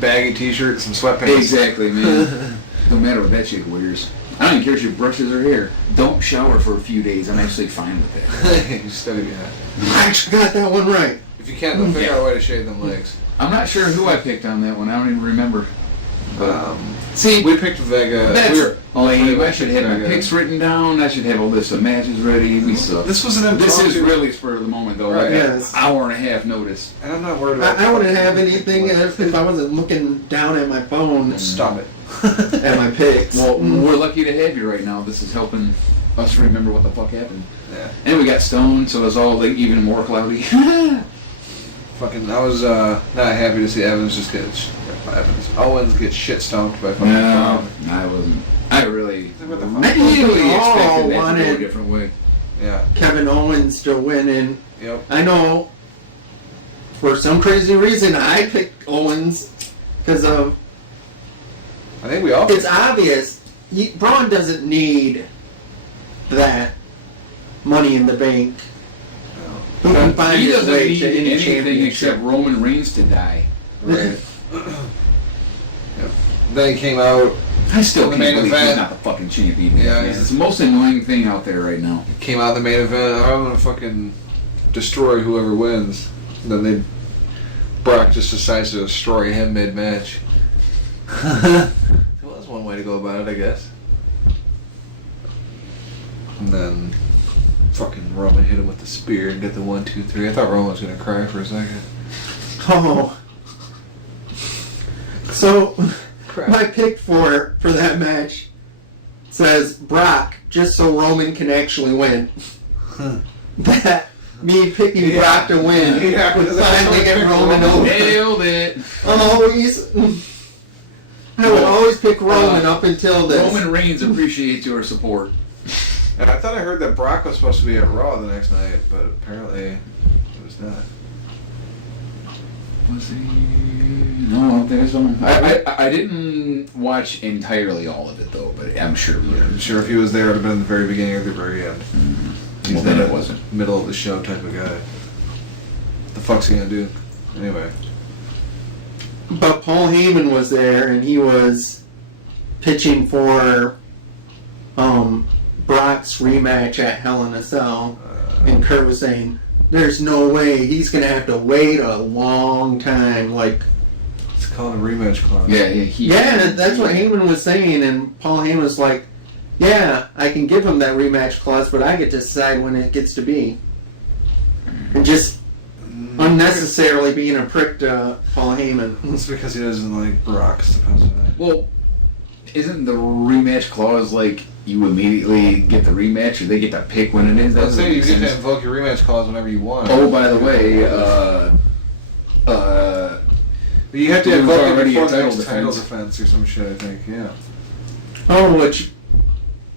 baggy t-shirt and some sweatpants. Exactly, man. No matter what that chick wears. I don't even care if she brushes her hair. Don't shower for a few days. I'm actually fine with that. You study that. I actually got that one right. If you can't, they'll figure out a way to shave them legs. I'm not sure who I picked on that one. I don't even remember. See, we picked Vega. That's lame. I should have my Vega. picks written down. I should have a list of matches ready. We suck. This was an This is impromptu- really spur of the moment, though. Right. Like Yes. an hour and a half notice. And I'm not worried about I wouldn't have anything if I wasn't looking down at my phone Stop it. at my picks. Well, we're lucky to have you right now. This is helping us remember what the fuck happened. Yeah. And we got stoned, so it's all like even more cloudy. Fucking, I was not happy to see Owens get shit stomped by fucking No, Braun. I wasn't. I really, What the fuck? really We all expected that to go a wanted- different way. Yeah. Kevin Owens to win, and Yep. I know for some crazy reason I picked Owens because of I think we all. it's obvious Braun doesn't need that Money in the Bank. Who can find He his doesn't way need to any anything championship? except Roman Reigns to die. Right. Yep. Then he came out. I still In the can't main believe event. he's not the fucking champion. Yeah, Man. It's the most annoying thing out there right now. Came out in the main event. I'm gonna fucking destroy whoever wins. And then Brock just decides to destroy him mid-match. Well, that's one way to go about it, I guess. And then fucking Roman hit him with the spear and get the 1, 2, 3. I thought Roman was gonna cry for a second. Oh. So, my pick for that match says Brock, just so Roman can actually win. That, me picking Brock to win Yeah, would that's finally how get I picked Roman Roman. over. Nailed it. Always. I would always pick Roman up until this. Roman Reigns appreciates your support. And I thought I heard that Brock was supposed to be at Raw the next night, but apparently it was not. Was he? No, there's one. I didn't watch entirely all of it though, but I'm sure we I'm sure if he was there, it would have been at the very beginning or the very end. He's Well, not then a it wasn't. middle of the show type of guy. The fuck's he gonna do? Anyway. But Paul Heyman was there, and he was pitching for Brock's rematch at Hell in a Cell. And Kurt was saying, there's no way. He's going to have to wait a long time. Like, It's called a rematch clause. yeah, that's what Heyman was saying. And Paul Heyman was like, yeah, I can give him that rematch clause, but I get to decide when it gets to be. And just unnecessarily being a prick to Paul Heyman. It's because he doesn't like Brock, supposedly. Well, isn't the rematch clause like you immediately get the rematch, or they get to pick when it is? That Let's say you doesn't get make to sense. invoke your rematch clause whenever you want. Oh, by the way, But you have to It was invoke it already a before the title next title defense. defense or some shit, I think, yeah. Oh, which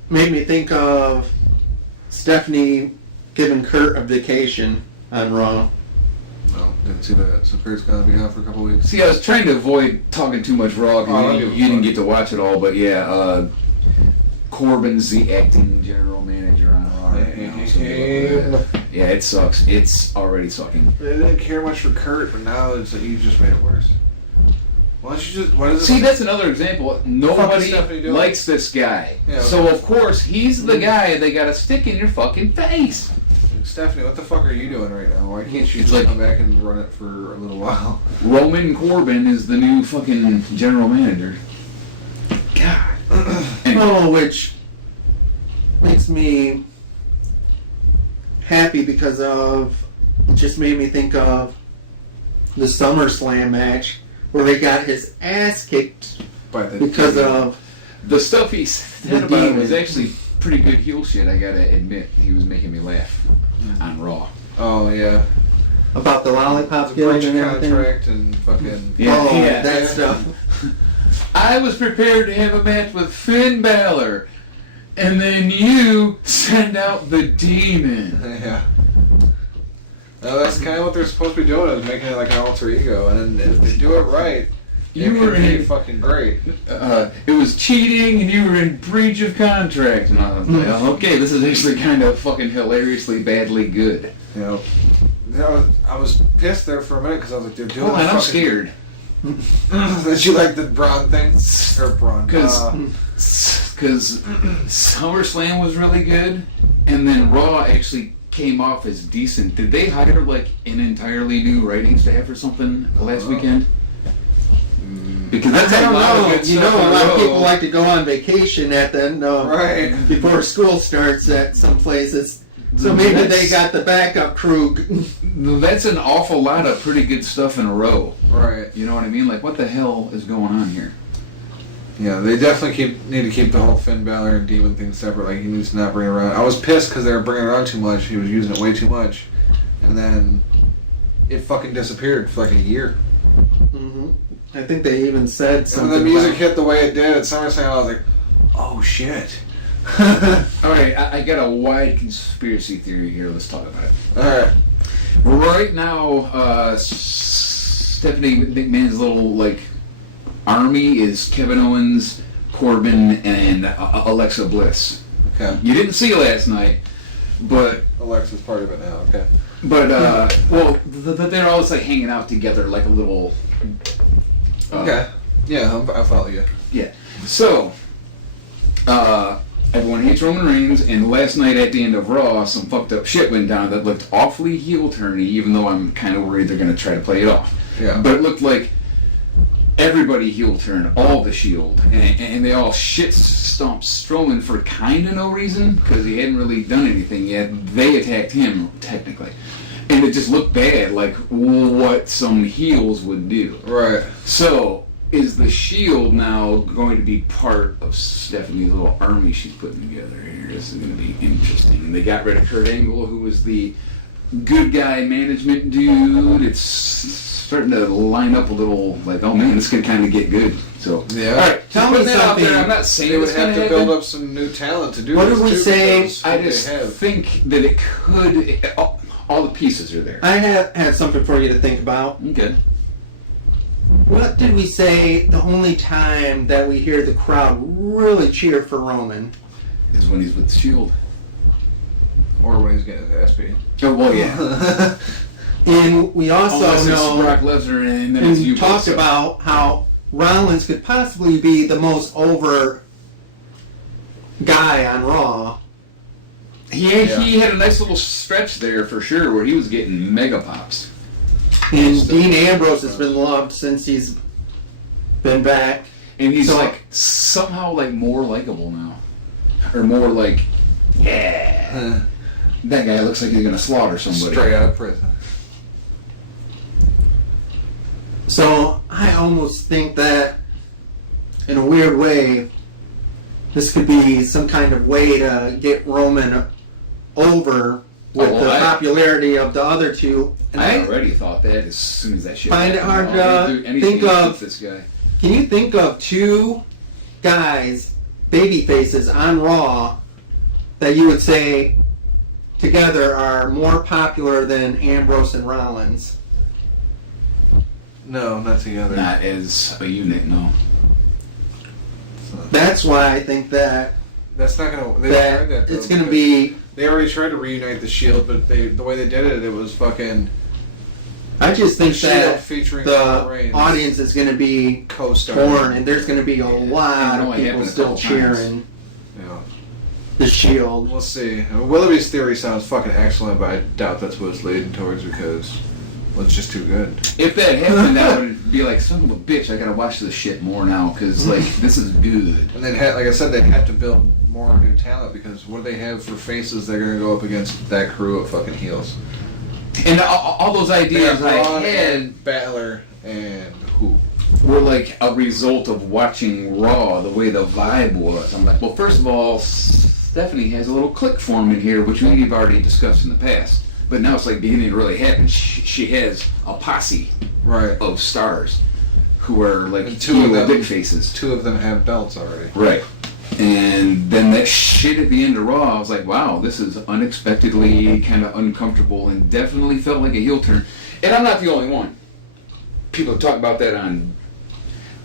made me think of Stephanie giving Kurt a vacation on Raw. No, didn't see that. So Kurt's gonna be gone for a couple weeks. see, I was trying to avoid talking too much Raw Oh, because that'd you be didn't fun. get to watch it all. But yeah, Corbin's the acting general manager on Raw right now. So yeah, it sucks. It's already sucking. They didn't care much for Kurt, but now it's like you just made it worse. Why don't you just? Why does See, that's another example. Nobody Stephanie doing? likes this guy. Yeah, so, of course, he's the guy they gotta stick in your fucking face. Stephanie, what the fuck are you doing right now? Why can't you It's just like- come back and run it for a little while? Roman Corbin is the new fucking general manager. God. Anyway. Oh, which makes me happy because of, it just made me think of the SummerSlam match where they got his ass kicked By the because of The stuff he said The about it was demon. actually pretty good heel shit, I gotta admit. He was making me laugh on Raw. Oh yeah, about the lollipop the killing breach and of everything. contract and fucking. Yeah. That Yeah. stuff. I was prepared to have a match with Finn Balor, and then you send out the demon. Yeah. No, that's kind of what they're supposed to be doing, is making it like an alter ego, and then if they do it right, You it were can be in- fucking great. It was cheating, and you were in breach of contract. And I was like, oh, okay, this is actually kind of fucking hilariously badly good. You know, I was pissed there for a minute because I was like, they're doing. Oh, and I'm fucking- scared. That you like the Braun thing, or Braun? Because SummerSlam was really good, and then Raw actually came off as decent. Did they hire like an entirely new writing staff or something last weekend? Because that's I a don't lot of know. good You stuff know, in a lot of row. people like to go on vacation at the end of, Right. before school starts at some places. So maybe That's- they got the backup crew. That's an awful lot of pretty good stuff in a row. Right. You know what I mean? Like, what the hell is going on here? Yeah, they definitely need to keep the whole Finn Balor and Demon thing separate. Like, he needs to not bring it around. I was pissed because they were bringing it around too much. He was using it way too much. And then it fucking disappeared for like a year. Hmm. I think they even said And something. when the music about- hit the way it did at SummerSlam, I was like, oh shit. Alright, I got a wide conspiracy theory here. Let's talk about it. Alright. Right now, Stephanie McMahon's little, like, army is Kevin Owens, Corbin, and Alexa Bliss. Okay. You didn't see last night, but Alexa's part of it now, okay. well, they're always like hanging out together like a little. Okay. Yeah, I follow you. Yeah. So, everyone hates Roman Reigns, and last night at the end of Raw, some fucked up shit went down that looked awfully heel turny, even though I'm kind of worried they're going to try to play it off. Yeah. But it looked like everybody heel turned, all the Shield, and they all shit stomped Strowman for kind of no reason, because he hadn't really done anything yet. They attacked him, technically. And it just looked bad, like what some heels would do. Right. So, is the Shield now going to be part of Stephanie's little army she's putting together here? This is going to be interesting. They got rid of Kurt Angle, who was the good guy management dude. It's starting to line up a little like, oh man, this could kind of get good. So, Yeah. all right, Tell put me that out something. there. I'm not saying They would it's have gonna to build happen. up some new talent to do What this did we too, say? because I they just have. think that it could. All the pieces are there. I have something for you to think about. Okay. What did we say the only time that we hear the crowd really cheer for Roman? Is when he's with the Shield. Or when he's getting his ass beat. Oh well, yeah. And we also Unless know it's Brock Lesnar and then and it's we you. talked about how Rollins could possibly be the most over guy on Raw. He had a nice little stretch there for sure where he was getting mega pops. And Dean Ambrose has been loved since he's been back. And he's So- like somehow like more likable now. Or more like, yeah. That guy looks like he's gonna slaughter somebody. Straight out of prison. So I almost think that, in a weird way, this could be some kind of way to get Roman over with well, the I- popularity of the other two. And I already thought that as soon as that shit Find it happened. hard I'll to do anything think to of- keep this guy. Can you think of two guys, baby faces on Raw, that you would say together are more popular than Ambrose and Rollins? No, not together. Not as a unit, no. That's why I think that That's not gonna. They that tried that, though, it's going to because be They already tried to reunite the Shield, but the way they did it, it was fucking. I just think Shield that featuring the Roman Reigns. audience is going to be Co-star. torn, and there's going to be a lot I know of it people happened a still couple times. cheering Yeah. the Shield. We'll see. Willoughby's theory sounds fucking excellent, but I doubt that's what it's leading towards because well, it's just too good. If that happened, I would be like, son of a bitch, I gotta watch this shit more now, because, like, this is good. And then, like I said, they have to build more new talent because what do they have for faces they're going to go up against that crew of fucking heels? And all those They ideas have I Braun had and Battler and who? were like a result of watching Raw, the way the vibe was. I'm like, well, first of all, Stephanie has a little click form in here, which we've already discussed in the past. But now it's like beginning to really happen. She has a posse Right. of stars who are like And two of them- big faces. Two of them have belts already. Right. And then that shit at the end of Raw, I was like, wow, this is unexpectedly kind of uncomfortable and definitely felt like a heel turn. And I'm not the only one. People talk about that on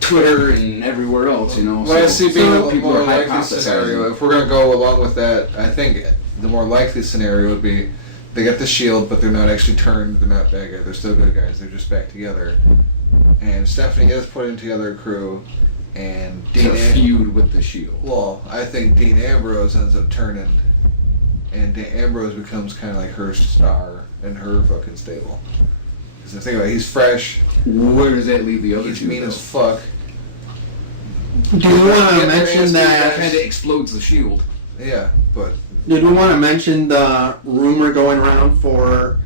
Twitter and everywhere else, you know. Well, I see being a people more are likely hypothesizing. scenario. If we're going to go along with that, I think the more likely scenario would be they get the Shield, but they're not actually turned. They're not bad guys. They're still good guys. They're just back together. And Stephanie is put into the other crew, and To feud with the Shield. Well, I think Dean Ambrose ends up turning, and Dean Ambrose becomes kind of like her star in her fucking stable. Because the thing about it, he's fresh, Where does that leave the other he's two? mean though? as fuck. Do you want to Yeah, mention there Kind that? of explodes the Shield. Yeah, but Did we want to mention the rumor going around for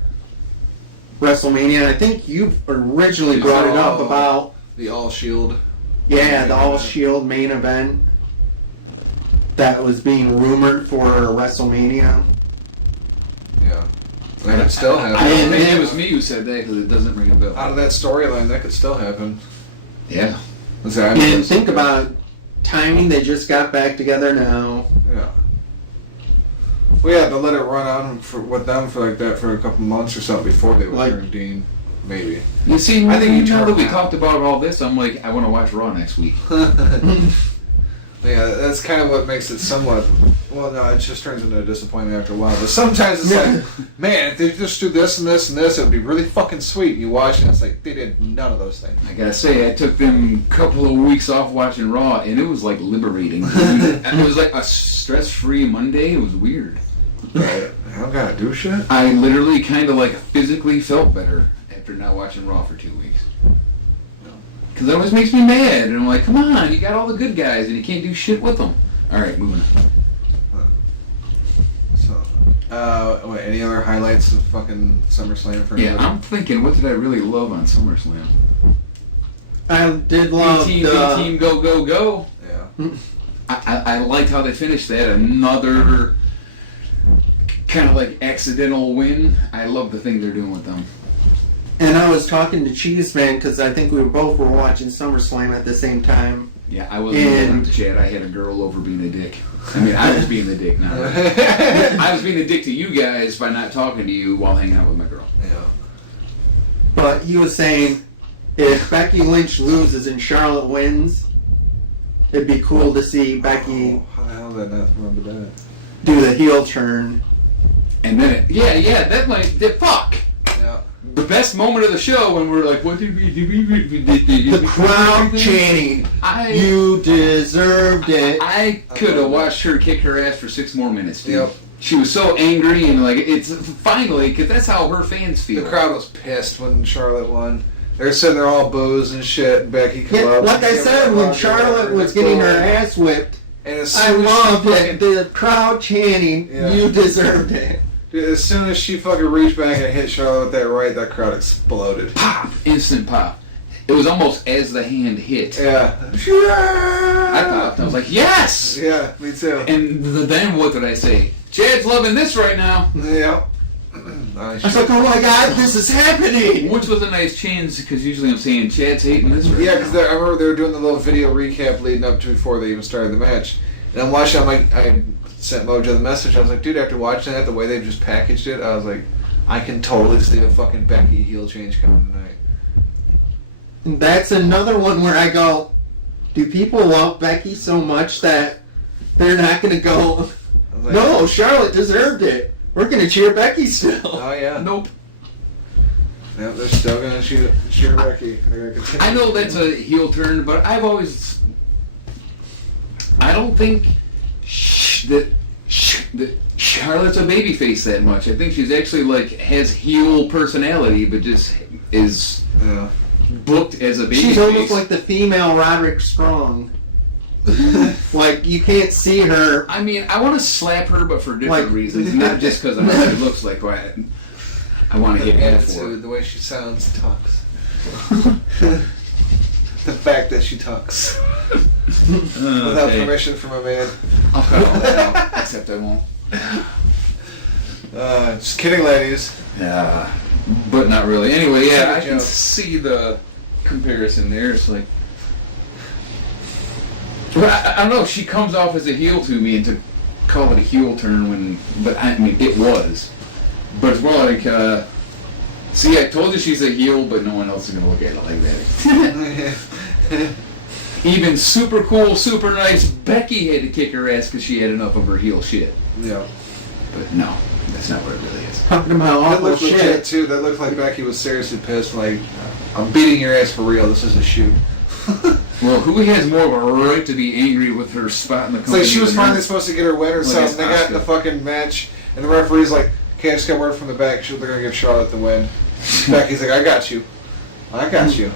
WrestleMania? I think you originally brought it up about the All Shield. the All Shield main event that was being rumored for WrestleMania. Yeah, that could still I happen. don't think it was me who said that because it doesn't ring a bell. Out of that storyline, that could still happen. Yeah. And think about timing; they just got back together now. Yeah. We had to let it run on with them for like that for a couple months or something before they would Like- turn Dean. Maybe. You see, I think you now that we turn- talked about all this, I'm like, I want to watch Raw next week. Yeah, that's kind of what makes it somewhat. Well, no, it just turns into a disappointment after a while. But sometimes it's like, man, if they just do this and this and this, it would be really fucking sweet. You watch it, and it's like they did none of those things. I gotta say, I took them a couple of weeks off watching Raw, and it was like liberating. It was like a stress-free Monday. It was weird. Right? I don't gotta do shit. I literally kind of like physically felt better after not watching Raw for 2 weeks. Because it always makes me mad, and I'm like, come on, you got all the good guys, and you can't do shit with them. All right, moving on. So, what, any other highlights of fucking SummerSlam for Yeah, anybody? I'm thinking, what did I really love on SummerSlam? I did love B-Team, the B-Team, go, go, go. Yeah. I liked how they finished that. Another kind of like accidental win. I love the thing they're doing with them. And I was talking to Cheez Man because I think we both were watching SummerSlam at the same time. Yeah, I wasn't And- going to chat. I had a girl over being a dick. I mean, I was being the dick, not her. I was being a dick to you guys by not talking to you while hanging out with my girl. Yeah. But he was saying if Becky Lynch loses and Charlotte wins, it'd be cool to see Becky Oh, how the hell did I not remember that? do the heel turn. And then, that might, fuck! Yeah. The best moment of the show when we're like, what did we do? The crowd chanting, "You deserved it." I could have watched her kick her ass for 6 more minutes, dude. Yep. She was so angry and like, it's finally, because that's how her fans feel. The crowd was pissed when Charlotte won. They're sitting there all boos and shit, and Becky come Yeah, up. like I said, when Charlotte was getting her ass whipped, and as I soon as loved she it. fucking, The crowd chanting, Yeah. "You deserved it." dude, as soon as she fucking reached back and hit Charlotte with that right, that crowd exploded. Pop! Instant pop. It was almost as the hand hit. Yeah. I popped. I was like, yes! Yeah, me too. And then what did I say? Chad's loving this right now. Yeah. I was like, "Oh my God, this is happening!" Which was a nice change because usually I'm saying Chad's hating this right Yeah, now. because I remember they were doing the little video recap leading up to before they even started the match. And I'm watching, I'm like, I sent Mojo the message. I was like, dude, after watching that, the way they've just packaged it, I was like, I can totally see a fucking Becky heel change coming tonight. And that's another one where I go, do people love Becky so much that they're not going to go, I was like, "No, Charlotte deserved it. We're going to cheer Becky still." Oh, yeah. Nope. Yep, they're still gonna shoot Becky. They're gonna continue. I know that's a heel turn, but I don't think that Charlotte's a babyface that much. I think she's actually like has heel personality, but just is booked as a babyface. She's almost like the female Roderick Strong. Like you can't see her. I mean, I want to slap her, but for different reasons, not just because I know what she looks like. I want to get mad for her. The way she sounds, talks. The fact that she talks without permission from a man. I'll cut all that out, except I won't. Just kidding, ladies. Yeah, but not really. Anyway, yeah, I can joke. see the comparison there. It's like, I don't know. She comes off as a heel to me, and to call it a heel turn but I mean, it was. But it's more like, see, I told you she's a heel, but no one else is gonna look at it like that. Even super cool, super nice Becky had to kick her ass because she had enough of her heel shit. Yeah. But no, that's not what it really is. Talking about That awful looked legit shit. too. That looked like Becky was seriously pissed. Like, I'm beating your ass for real. This is a shoot. Well, who has more of a right to be angry with her spot in the It's company? like she was than finally her? supposed to get her win or something. They got in the fucking match, and the referee's like, "Okay, I just got word from the back. They're gonna give Charlotte the win." Becky's like, "I got you. I got you."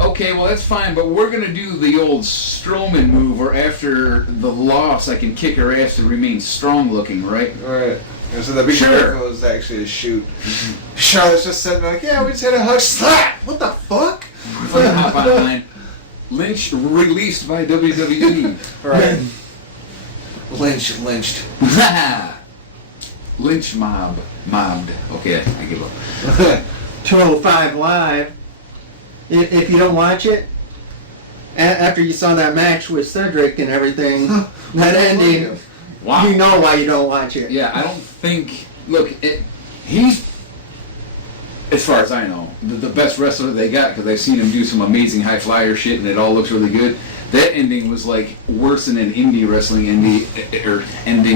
Okay, well that's fine, but we're gonna do the old Strowman move, where after the loss, I can kick her ass to remain strong looking, right? Right. And so the big miracle was actually a shoot. Charlotte's just sitting there like, "Yeah, we just had a hug slap. What the fuck?" Hop online. Lynch released by WWE. Right. Lynched. Lynch mobbed. Okay, I give up. 205 Live. If you don't watch it, after you saw that match with Cedric and everything, that ending, Wow. you know why you don't watch it. Yeah, I don't think. Look, he's, as far as I know, the best wrestler they got, because I've seen him do some amazing high flyer shit, and it all looks really good. That ending was like worse than an indie wrestling ending.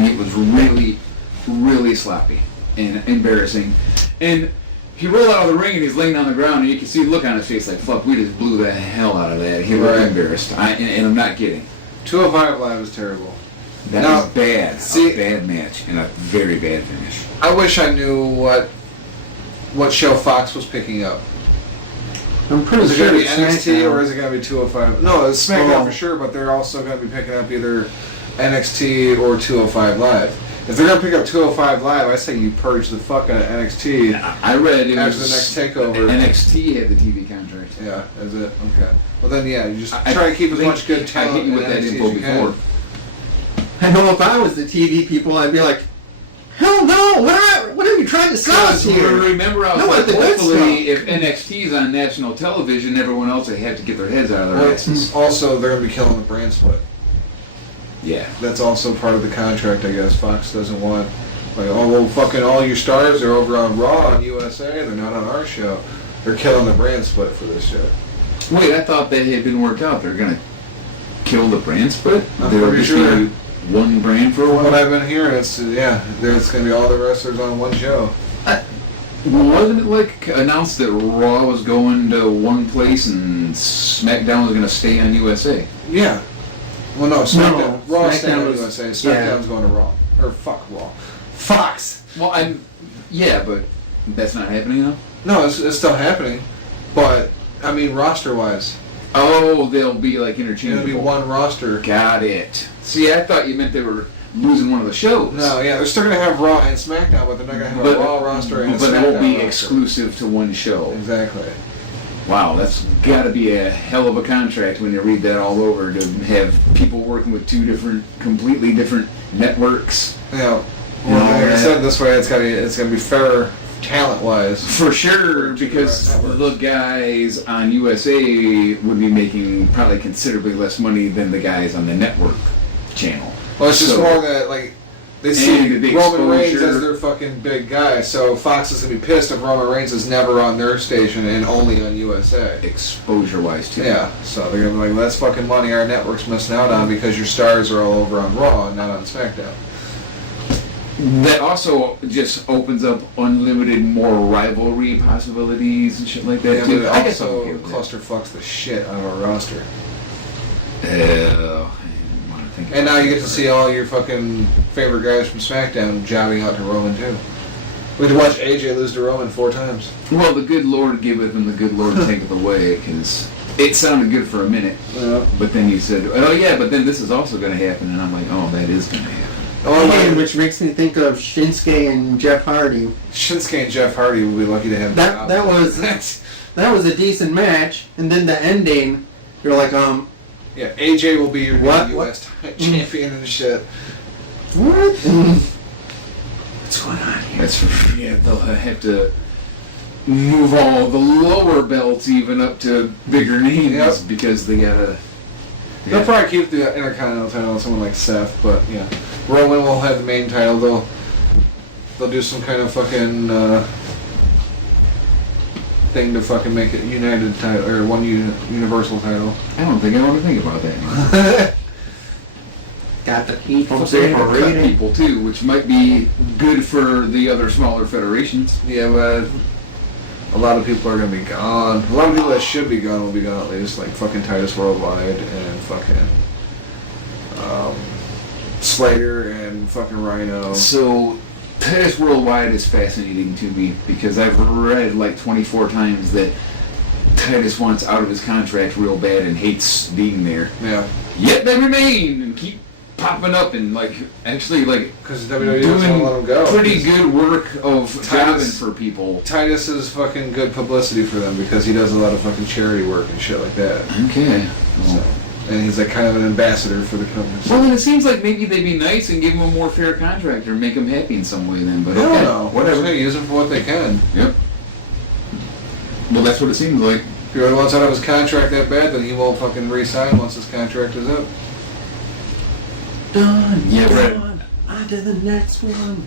It was really, really sloppy and embarrassing. And he rolled out of the ring and he's laying on the ground, and you can see the look on his face like, "Fuck, we just blew the hell out of that." He looked embarrassed. And I'm not kidding. 205 Live was terrible. That Now, was bad. see- A bad match and a very bad finish. I wish I knew what show Fox was picking up. I'm pretty Is it sure going to be it's NXT SmackDown. or is it going to be 205? No, it's SmackDown Oh. for sure, but they're also going to be picking up either NXT or 205 Live. If they're going to pick up 205 Live, I say you purge the fuck out of NXT. I read it After was the next takeover. NXT had the TV contract. Yeah, is it? Okay. Well then, yeah, you just I try to keep as think much good talent I hit you with in that NXT info as you can. before. I know if I was the TV people, I'd be like, hell no, what are you trying to sell us Because here? remember, I was No, like, the good hopefully, stuff. if NXT's on national television, everyone else they have to get their heads out of their Well, asses. also, they're going to be killing the brand split. Yeah. That's also part of the contract, I guess. Fox doesn't want, like, oh, well, fucking all your stars are over on Raw on USA, they're not on our show. They're killing the brand split for this shit. Wait, I thought that had been worked out. They're gonna kill the brand split. I'm There will pretty just sure. be one brand for a What while. I've been hearing, it's there's going to be all the wrestlers on one show. Wasn't it like announced that Raw was going to one place and SmackDown was gonna stay on USA? Yeah. Well, no, SmackDown. Raw SmackDown staying on was- USA. yeah. SmackDown's going to Raw. Or fuck Raw. Fox. Well, yeah, but that's not happening now. No, it's still happening, but I mean roster-wise, Oh, they'll be like it'll interchangeable. be one roster. Got it. See, I thought you meant they were losing one of the shows. No, yeah, they're still going to have Raw and SmackDown, but they're not going to have a Raw roster and a but it SmackDown won't be roster. exclusive to one show. Exactly. Wow, that's got to be a hell of a contract when you read that all over, to have people working with two completely different networks. Yeah. You Well, know, like I that- said, this way it's gonna be fair talent-wise. For sure, because networks. the guys on USA would be making probably considerably less money than the guys on the network channel. Well, it's just So- more that like they see And the Roman Reigns exposure. as their fucking big guy, so Fox is gonna be pissed if Roman Reigns is never on their station and only on USA. Exposure-wise, too. Yeah, so they're gonna be like, that's fucking money our network's missing out on because your stars are all over on Raw and not on SmackDown. that also just opens up unlimited more rivalry possibilities and shit like that Yeah, too. but it I guess I'm also okay with that. cluster fucks the shit out of our roster. I didn't wanna think And about now you that get to for- see all your fucking favorite guys from SmackDown jobbing out to Roman too. We had to watch AJ lose to Roman 4 times. Well, the good Lord giveth and the good Lord taketh away, because it sounded good for a minute, Yeah. but then you said, oh yeah, but then this is also going to happen, and I'm like, oh, that is going to happen. And which makes me think of Shinsuke and Jeff Hardy. Shinsuke and Jeff Hardy will be lucky to have That was a decent match, and then the ending, you're like, yeah, AJ will be your new What? US champion and shit. what? What's going on here? That's yeah. They'll have to move all the lower belts even up to bigger names Yep. because they gotta. They'll Yeah. probably keep the Intercontinental title on someone like Seth, but yeah. Roman will have the main title. They'll do some kind of fucking thing to fucking make it United title or one Universal title. I don't think I want to think about that anymore. Got the people Plus, they have to cut separated. people too, which might be good for the other smaller federations. Yeah, but a lot of people are gonna be gone. A lot of people that should be gone will be gone at least, like fucking Titus Worldwide and fucking Slater and fucking Rhino. So, Titus Worldwide is fascinating to me because I've read like 24 times that Titus wants out of his contract real bad and hates being there. Yeah, Yet they remain and keep popping up and like actually like because WWE doesn't want to let him go. pretty good work of jobbing Titus- for people. Titus is fucking good publicity for them because he does a lot of fucking charity work and shit like that. Okay. So, and he's like kind of an ambassador for the company. Well, then it seems like maybe they'd be nice and give him a more fair contract or make him happy in some way then. But I don't okay, know. They're whatever. gonna use him for what they can. Yep. Well, that's what it seems like. If he really wants out of his contract that bad, then he won't fucking re-sign once his contract is up. Done. Yeah, right. Done. On to the next one.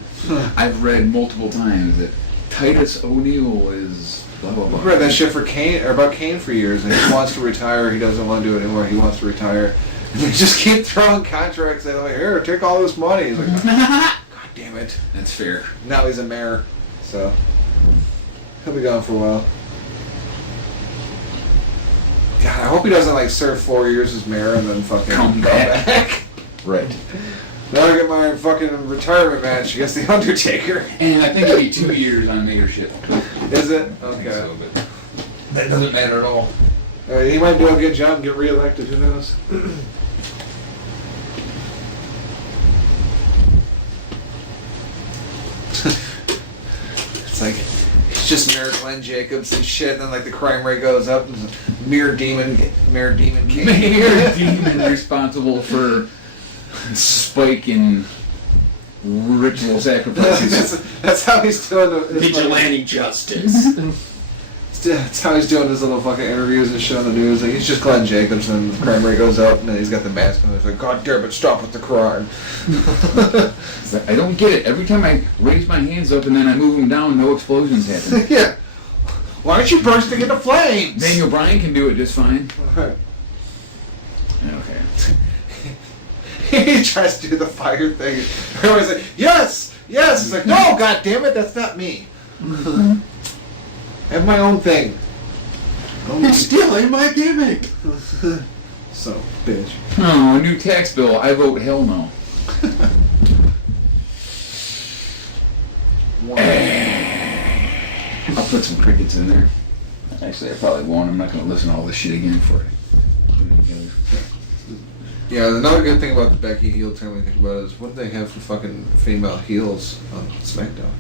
I've read multiple times that Titus O'Neil is blah blah blah. I've read that shit for Kane or about Kane for years, and he wants to retire. He doesn't want to do it anymore. He wants to retire, and they just keep throwing contracts at him. Like, here, take all this money. He's like, God damn it! That's fair. Now he's a mayor, so he'll be gone for a while. God, I hope he doesn't like serve 4 years as mayor and then fucking Come back. Right. Now I get my fucking retirement match against The Undertaker. And I think it'd be 2 years on mayorship. Is it? I think Okay. so, but that doesn't matter at all. He might do a good job and get reelected, who knows? It's like, it's just Mayor Glenn Jacobs and shit, and then like the crime rate goes up, and Mayor Demon King. Mayor Demon responsible for Spike and ritual sacrifices. that's how he's doing his Vigilante justice. That's how he's doing his little fucking interviews and shit on the news. Like, he's just Glenn Jacobs, and the crime rate goes up, and then he's got the mask on. He's like, God damn it, stop with the crime. I don't get it. Every time I raise my hands up and then I move them down, no explosions happen. Yeah. Why aren't you bursting into flames? Daniel Bryan can do it just fine. Right. Okay. He tries to do the fire thing. Everyone's like, yes, yes. He's like, no, God damn it, that's not me. I have my own thing. You're stealing my gimmick. So, bitch. Oh, a new tax bill. I vote hell no. I'll put some crickets in there. Actually, I probably won't. I'm not going to listen to all this shit again for it. Yeah, another good thing about the Becky heel turn we think about is what do they have for fucking female heels on SmackDown?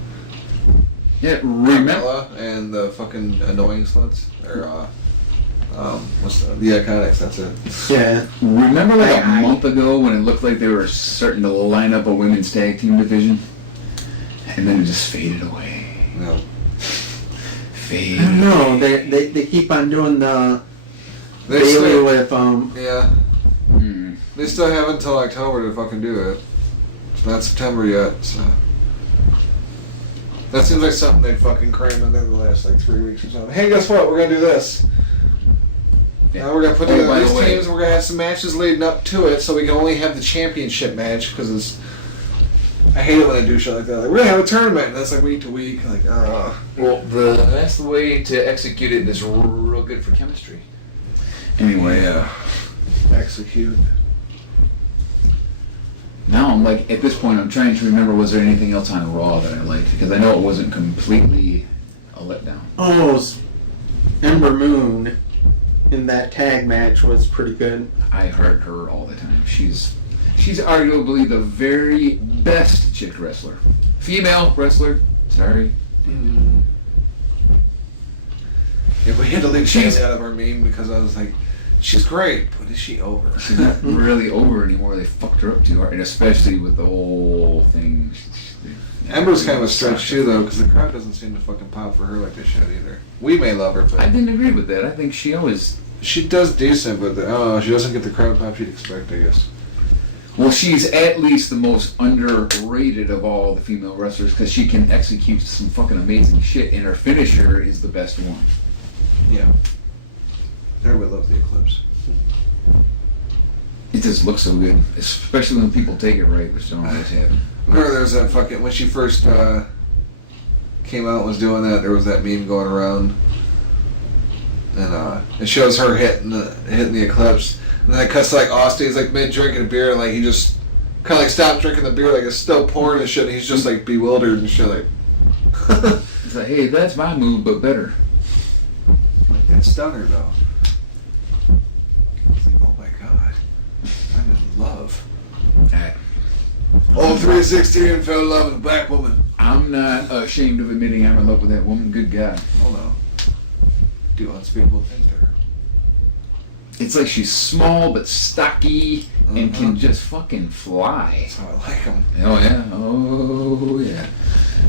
Yeah, remember. Carmella and the fucking annoying sluts? Or, what's the Iconics, that's it. Yeah. Remember like a month ago when it looked like they were starting to line up a women's tag team division? And then it just faded away. No. Faded. I don't know. They keep on doing the They Bailey still, with yeah. They still have until October to fucking do it. It's not September yet, so. That seems like something they'd fucking cram in there the last like 3 weeks or something. Hey, guess what? We're gonna do this. Yeah. Now we're gonna put Oh, together by the these way- teams. And we're gonna have some matches leading up to it, so we can only have the championship match because it's I hate it when they do shit like that. Like, we're gonna have a tournament, and that's like week to week. Like, Well, that's the way to execute it. It's real good for chemistry. Anyway, execute. Now I'm like, at this point, I'm trying to remember, was there anything else on Raw that I liked? Because I know it wasn't completely a letdown. Oh, Ember Moon in that tag match was pretty good. I heard her all the time. She's arguably the very best chick wrestler. Female wrestler. Sorry. Yeah, we had to leave Cheez out of our meme because I was like, she's great, but is she over? She's not really over anymore. They fucked her up too hard, and especially with the whole thing. Ember's kind of a stretch too, though, because the crowd doesn't seem to fucking pop for her like they should either. We may love her, but I didn't agree with that. I think she always... She does decent, but she doesn't get the crowd pop she'd expect, I guess. Well, she's at least the most underrated of all the female wrestlers because she can execute some fucking amazing shit, and her finisher is the best one. Yeah. Everybody loves the Eclipse. It just looks so good, especially when people take it right, which don't always happen. Remember there was that fucking... When she first came out and was doing that, there was that meme going around. And it shows her hitting the Eclipse. And then it cuts to, like, Austin. He's like mid drinking a beer, and like he just kind of like stopped drinking the beer, like it's still pouring and shit. And he's just like bewildered and shit. Like, It's like, hey, that's my move, but better. like that stunner though. It's like, oh my god, I'm in love. All 360 and fell in love with a black woman. I'm not ashamed of admitting I'm in love with that woman. Good God. Oh no, do unspeakable things to her. It's like she's small but stocky and can just fucking fly. That's how I like them. Oh yeah, oh yeah.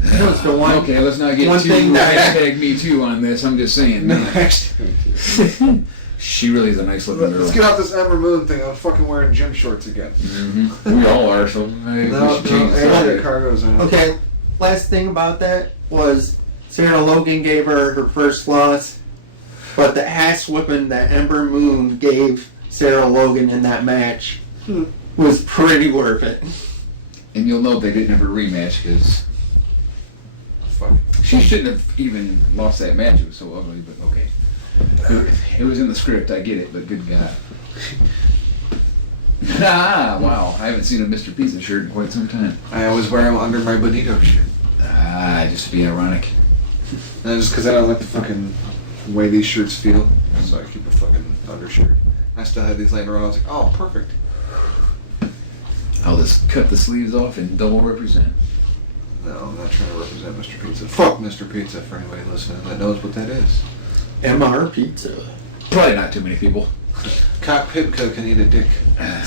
That was the one. Okay, let's not get one too thing that- hashtag me too on this. I'm just saying. She really is a nice looking girl. Let's get off this Ember Moon thing. I'm fucking wearing gym shorts again. Mm-hmm. We all are, so we should change I that. had cargos on. Okay, last thing about that was Sarah Logan gave her first loss, but the ass whipping that Ember Moon gave Sarah Logan in that match was pretty worth it. And you'll note they didn't have a rematch because Fuck. she shouldn't have even lost that match. It was so ugly, but okay. It was in the script, I get it, but good God. Wow, I haven't seen a Mr. Pizza shirt in quite some time. I always wear them under my Bonito shirt. Just to be ironic. And just because I don't like the fucking way these shirts feel, so I keep a fucking undershirt. I still had these laying around. I was like, oh, perfect. I'll just cut the sleeves off and double represent. No, I'm not trying to represent Mr. Pizza. Fuck Mr. Pizza for anybody listening that knows what that is. MR Pizza. Probably not too many people. Cock Pibka can eat a dick. I'm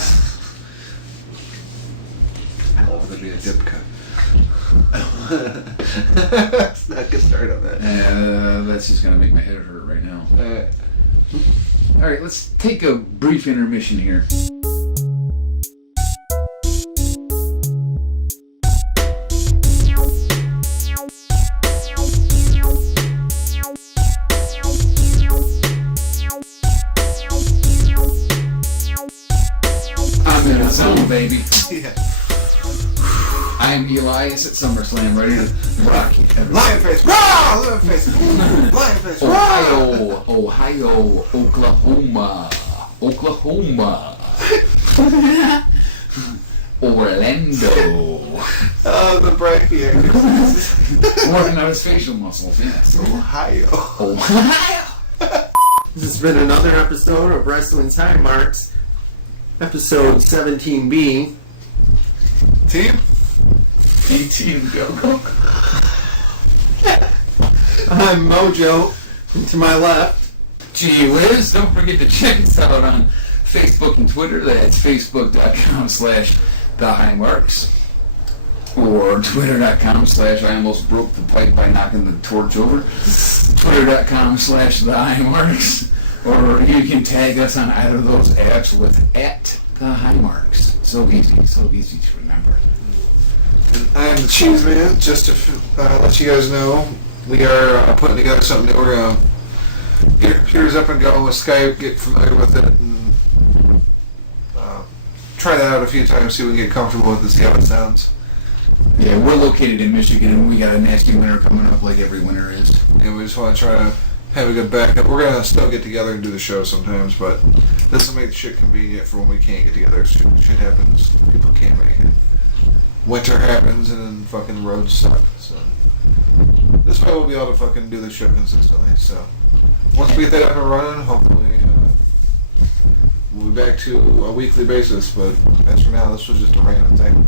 over to be a dip cut. Let's not get started on that. That's just going to make my head hurt right now. Alright, let's take a brief intermission here. I'm in a zone, baby. Yeah. I'm Elias at SummerSlam, ready to rock everything. Lion face! Rah! Lion face! Lion face! Rah! Ohio, Oklahoma, Orlando. The brachiac. Working on his facial muscles, yes. Ohio. Ohio. This has been another episode of Wrestling Time Marks, episode 17B. Team? Team Go. I'm Mojo, and to my left, Gee whiz, don't forget to check us out on Facebook and Twitter. That's facebook.com/thehighmarks or twitter.com/I almost broke the pipe by knocking the torch over. Twitter.com/thehighmarks, or you can tag us on either of those apps with @thehighmarks. So easy to remember. I'm the Cheez Man. Just to let you guys know, we are putting together something that we're going to here's up and go with Skype, get familiar with it, and try that out a few times, see if we can get comfortable with it, see how it sounds. Yeah, we're located in Michigan, and we got a nasty winter coming up like every winter is. And we just want to try to have a good backup. We're going to still get together and do the show sometimes, but this will make the shit convenient for when we can't get together. Shit happens. People can't make it. Winter happens, and then fucking roads suck. So this way we'll be able to fucking do the show consistently. So once we get that up and running, hopefully we'll be back to a weekly basis. But as for now, this was just a random thing.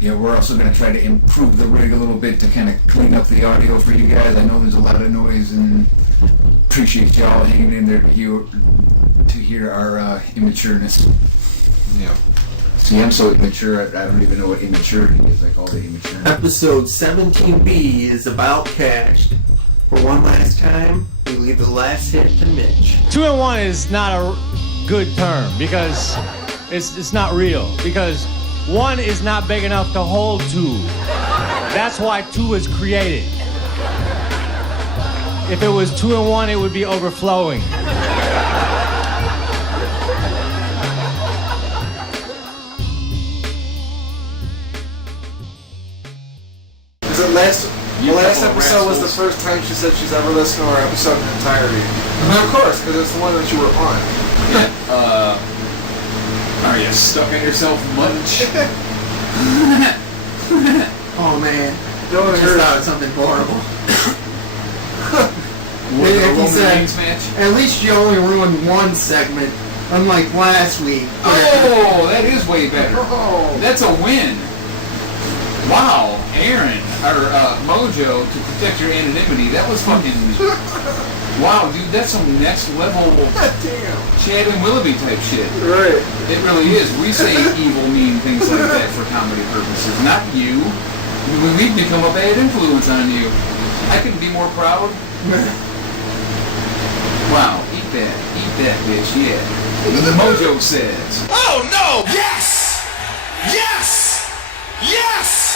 Yeah, we're also going to try to improve the rig a little bit to kind of clean up the audio for you guys. I know there's a lot of noise, and appreciate y'all hanging in there to hear our immatureness. Yeah. See, I'm so immature, I don't even know what immaturity is. I call it immature. Episode 17B is about cash. For one last time, we leave the last hit to Mitch. 2-in-1 is not a good term because it's not real. Because 1 is not big enough to hold 2. That's why 2 was created. If it was 2-in-1, it would be overflowing. The last episode was the first time she said she's ever listened to our episode in entirety. And of course, because it's the one that you were on. Yeah. Are you stuck in yourself much? Oh man, Don't I just hurt. thought of something horrible. Was it a He Roman said, Reigns match? at least you only ruined one segment, unlike last week. Oh, that is way better. Oh. That's a win. Wow, Aaron, or Mojo, to protect your anonymity, that was fucking... Wow, dude, that's some next level Damn. Chad and Willoughby type shit. Right. It really is. We say evil, mean things like that for comedy purposes, not you. We've become a bad influence on you. I couldn't be more proud. Wow, eat that, bitch, yeah. The Mojo says. Oh no! Yes! Yes! Yes!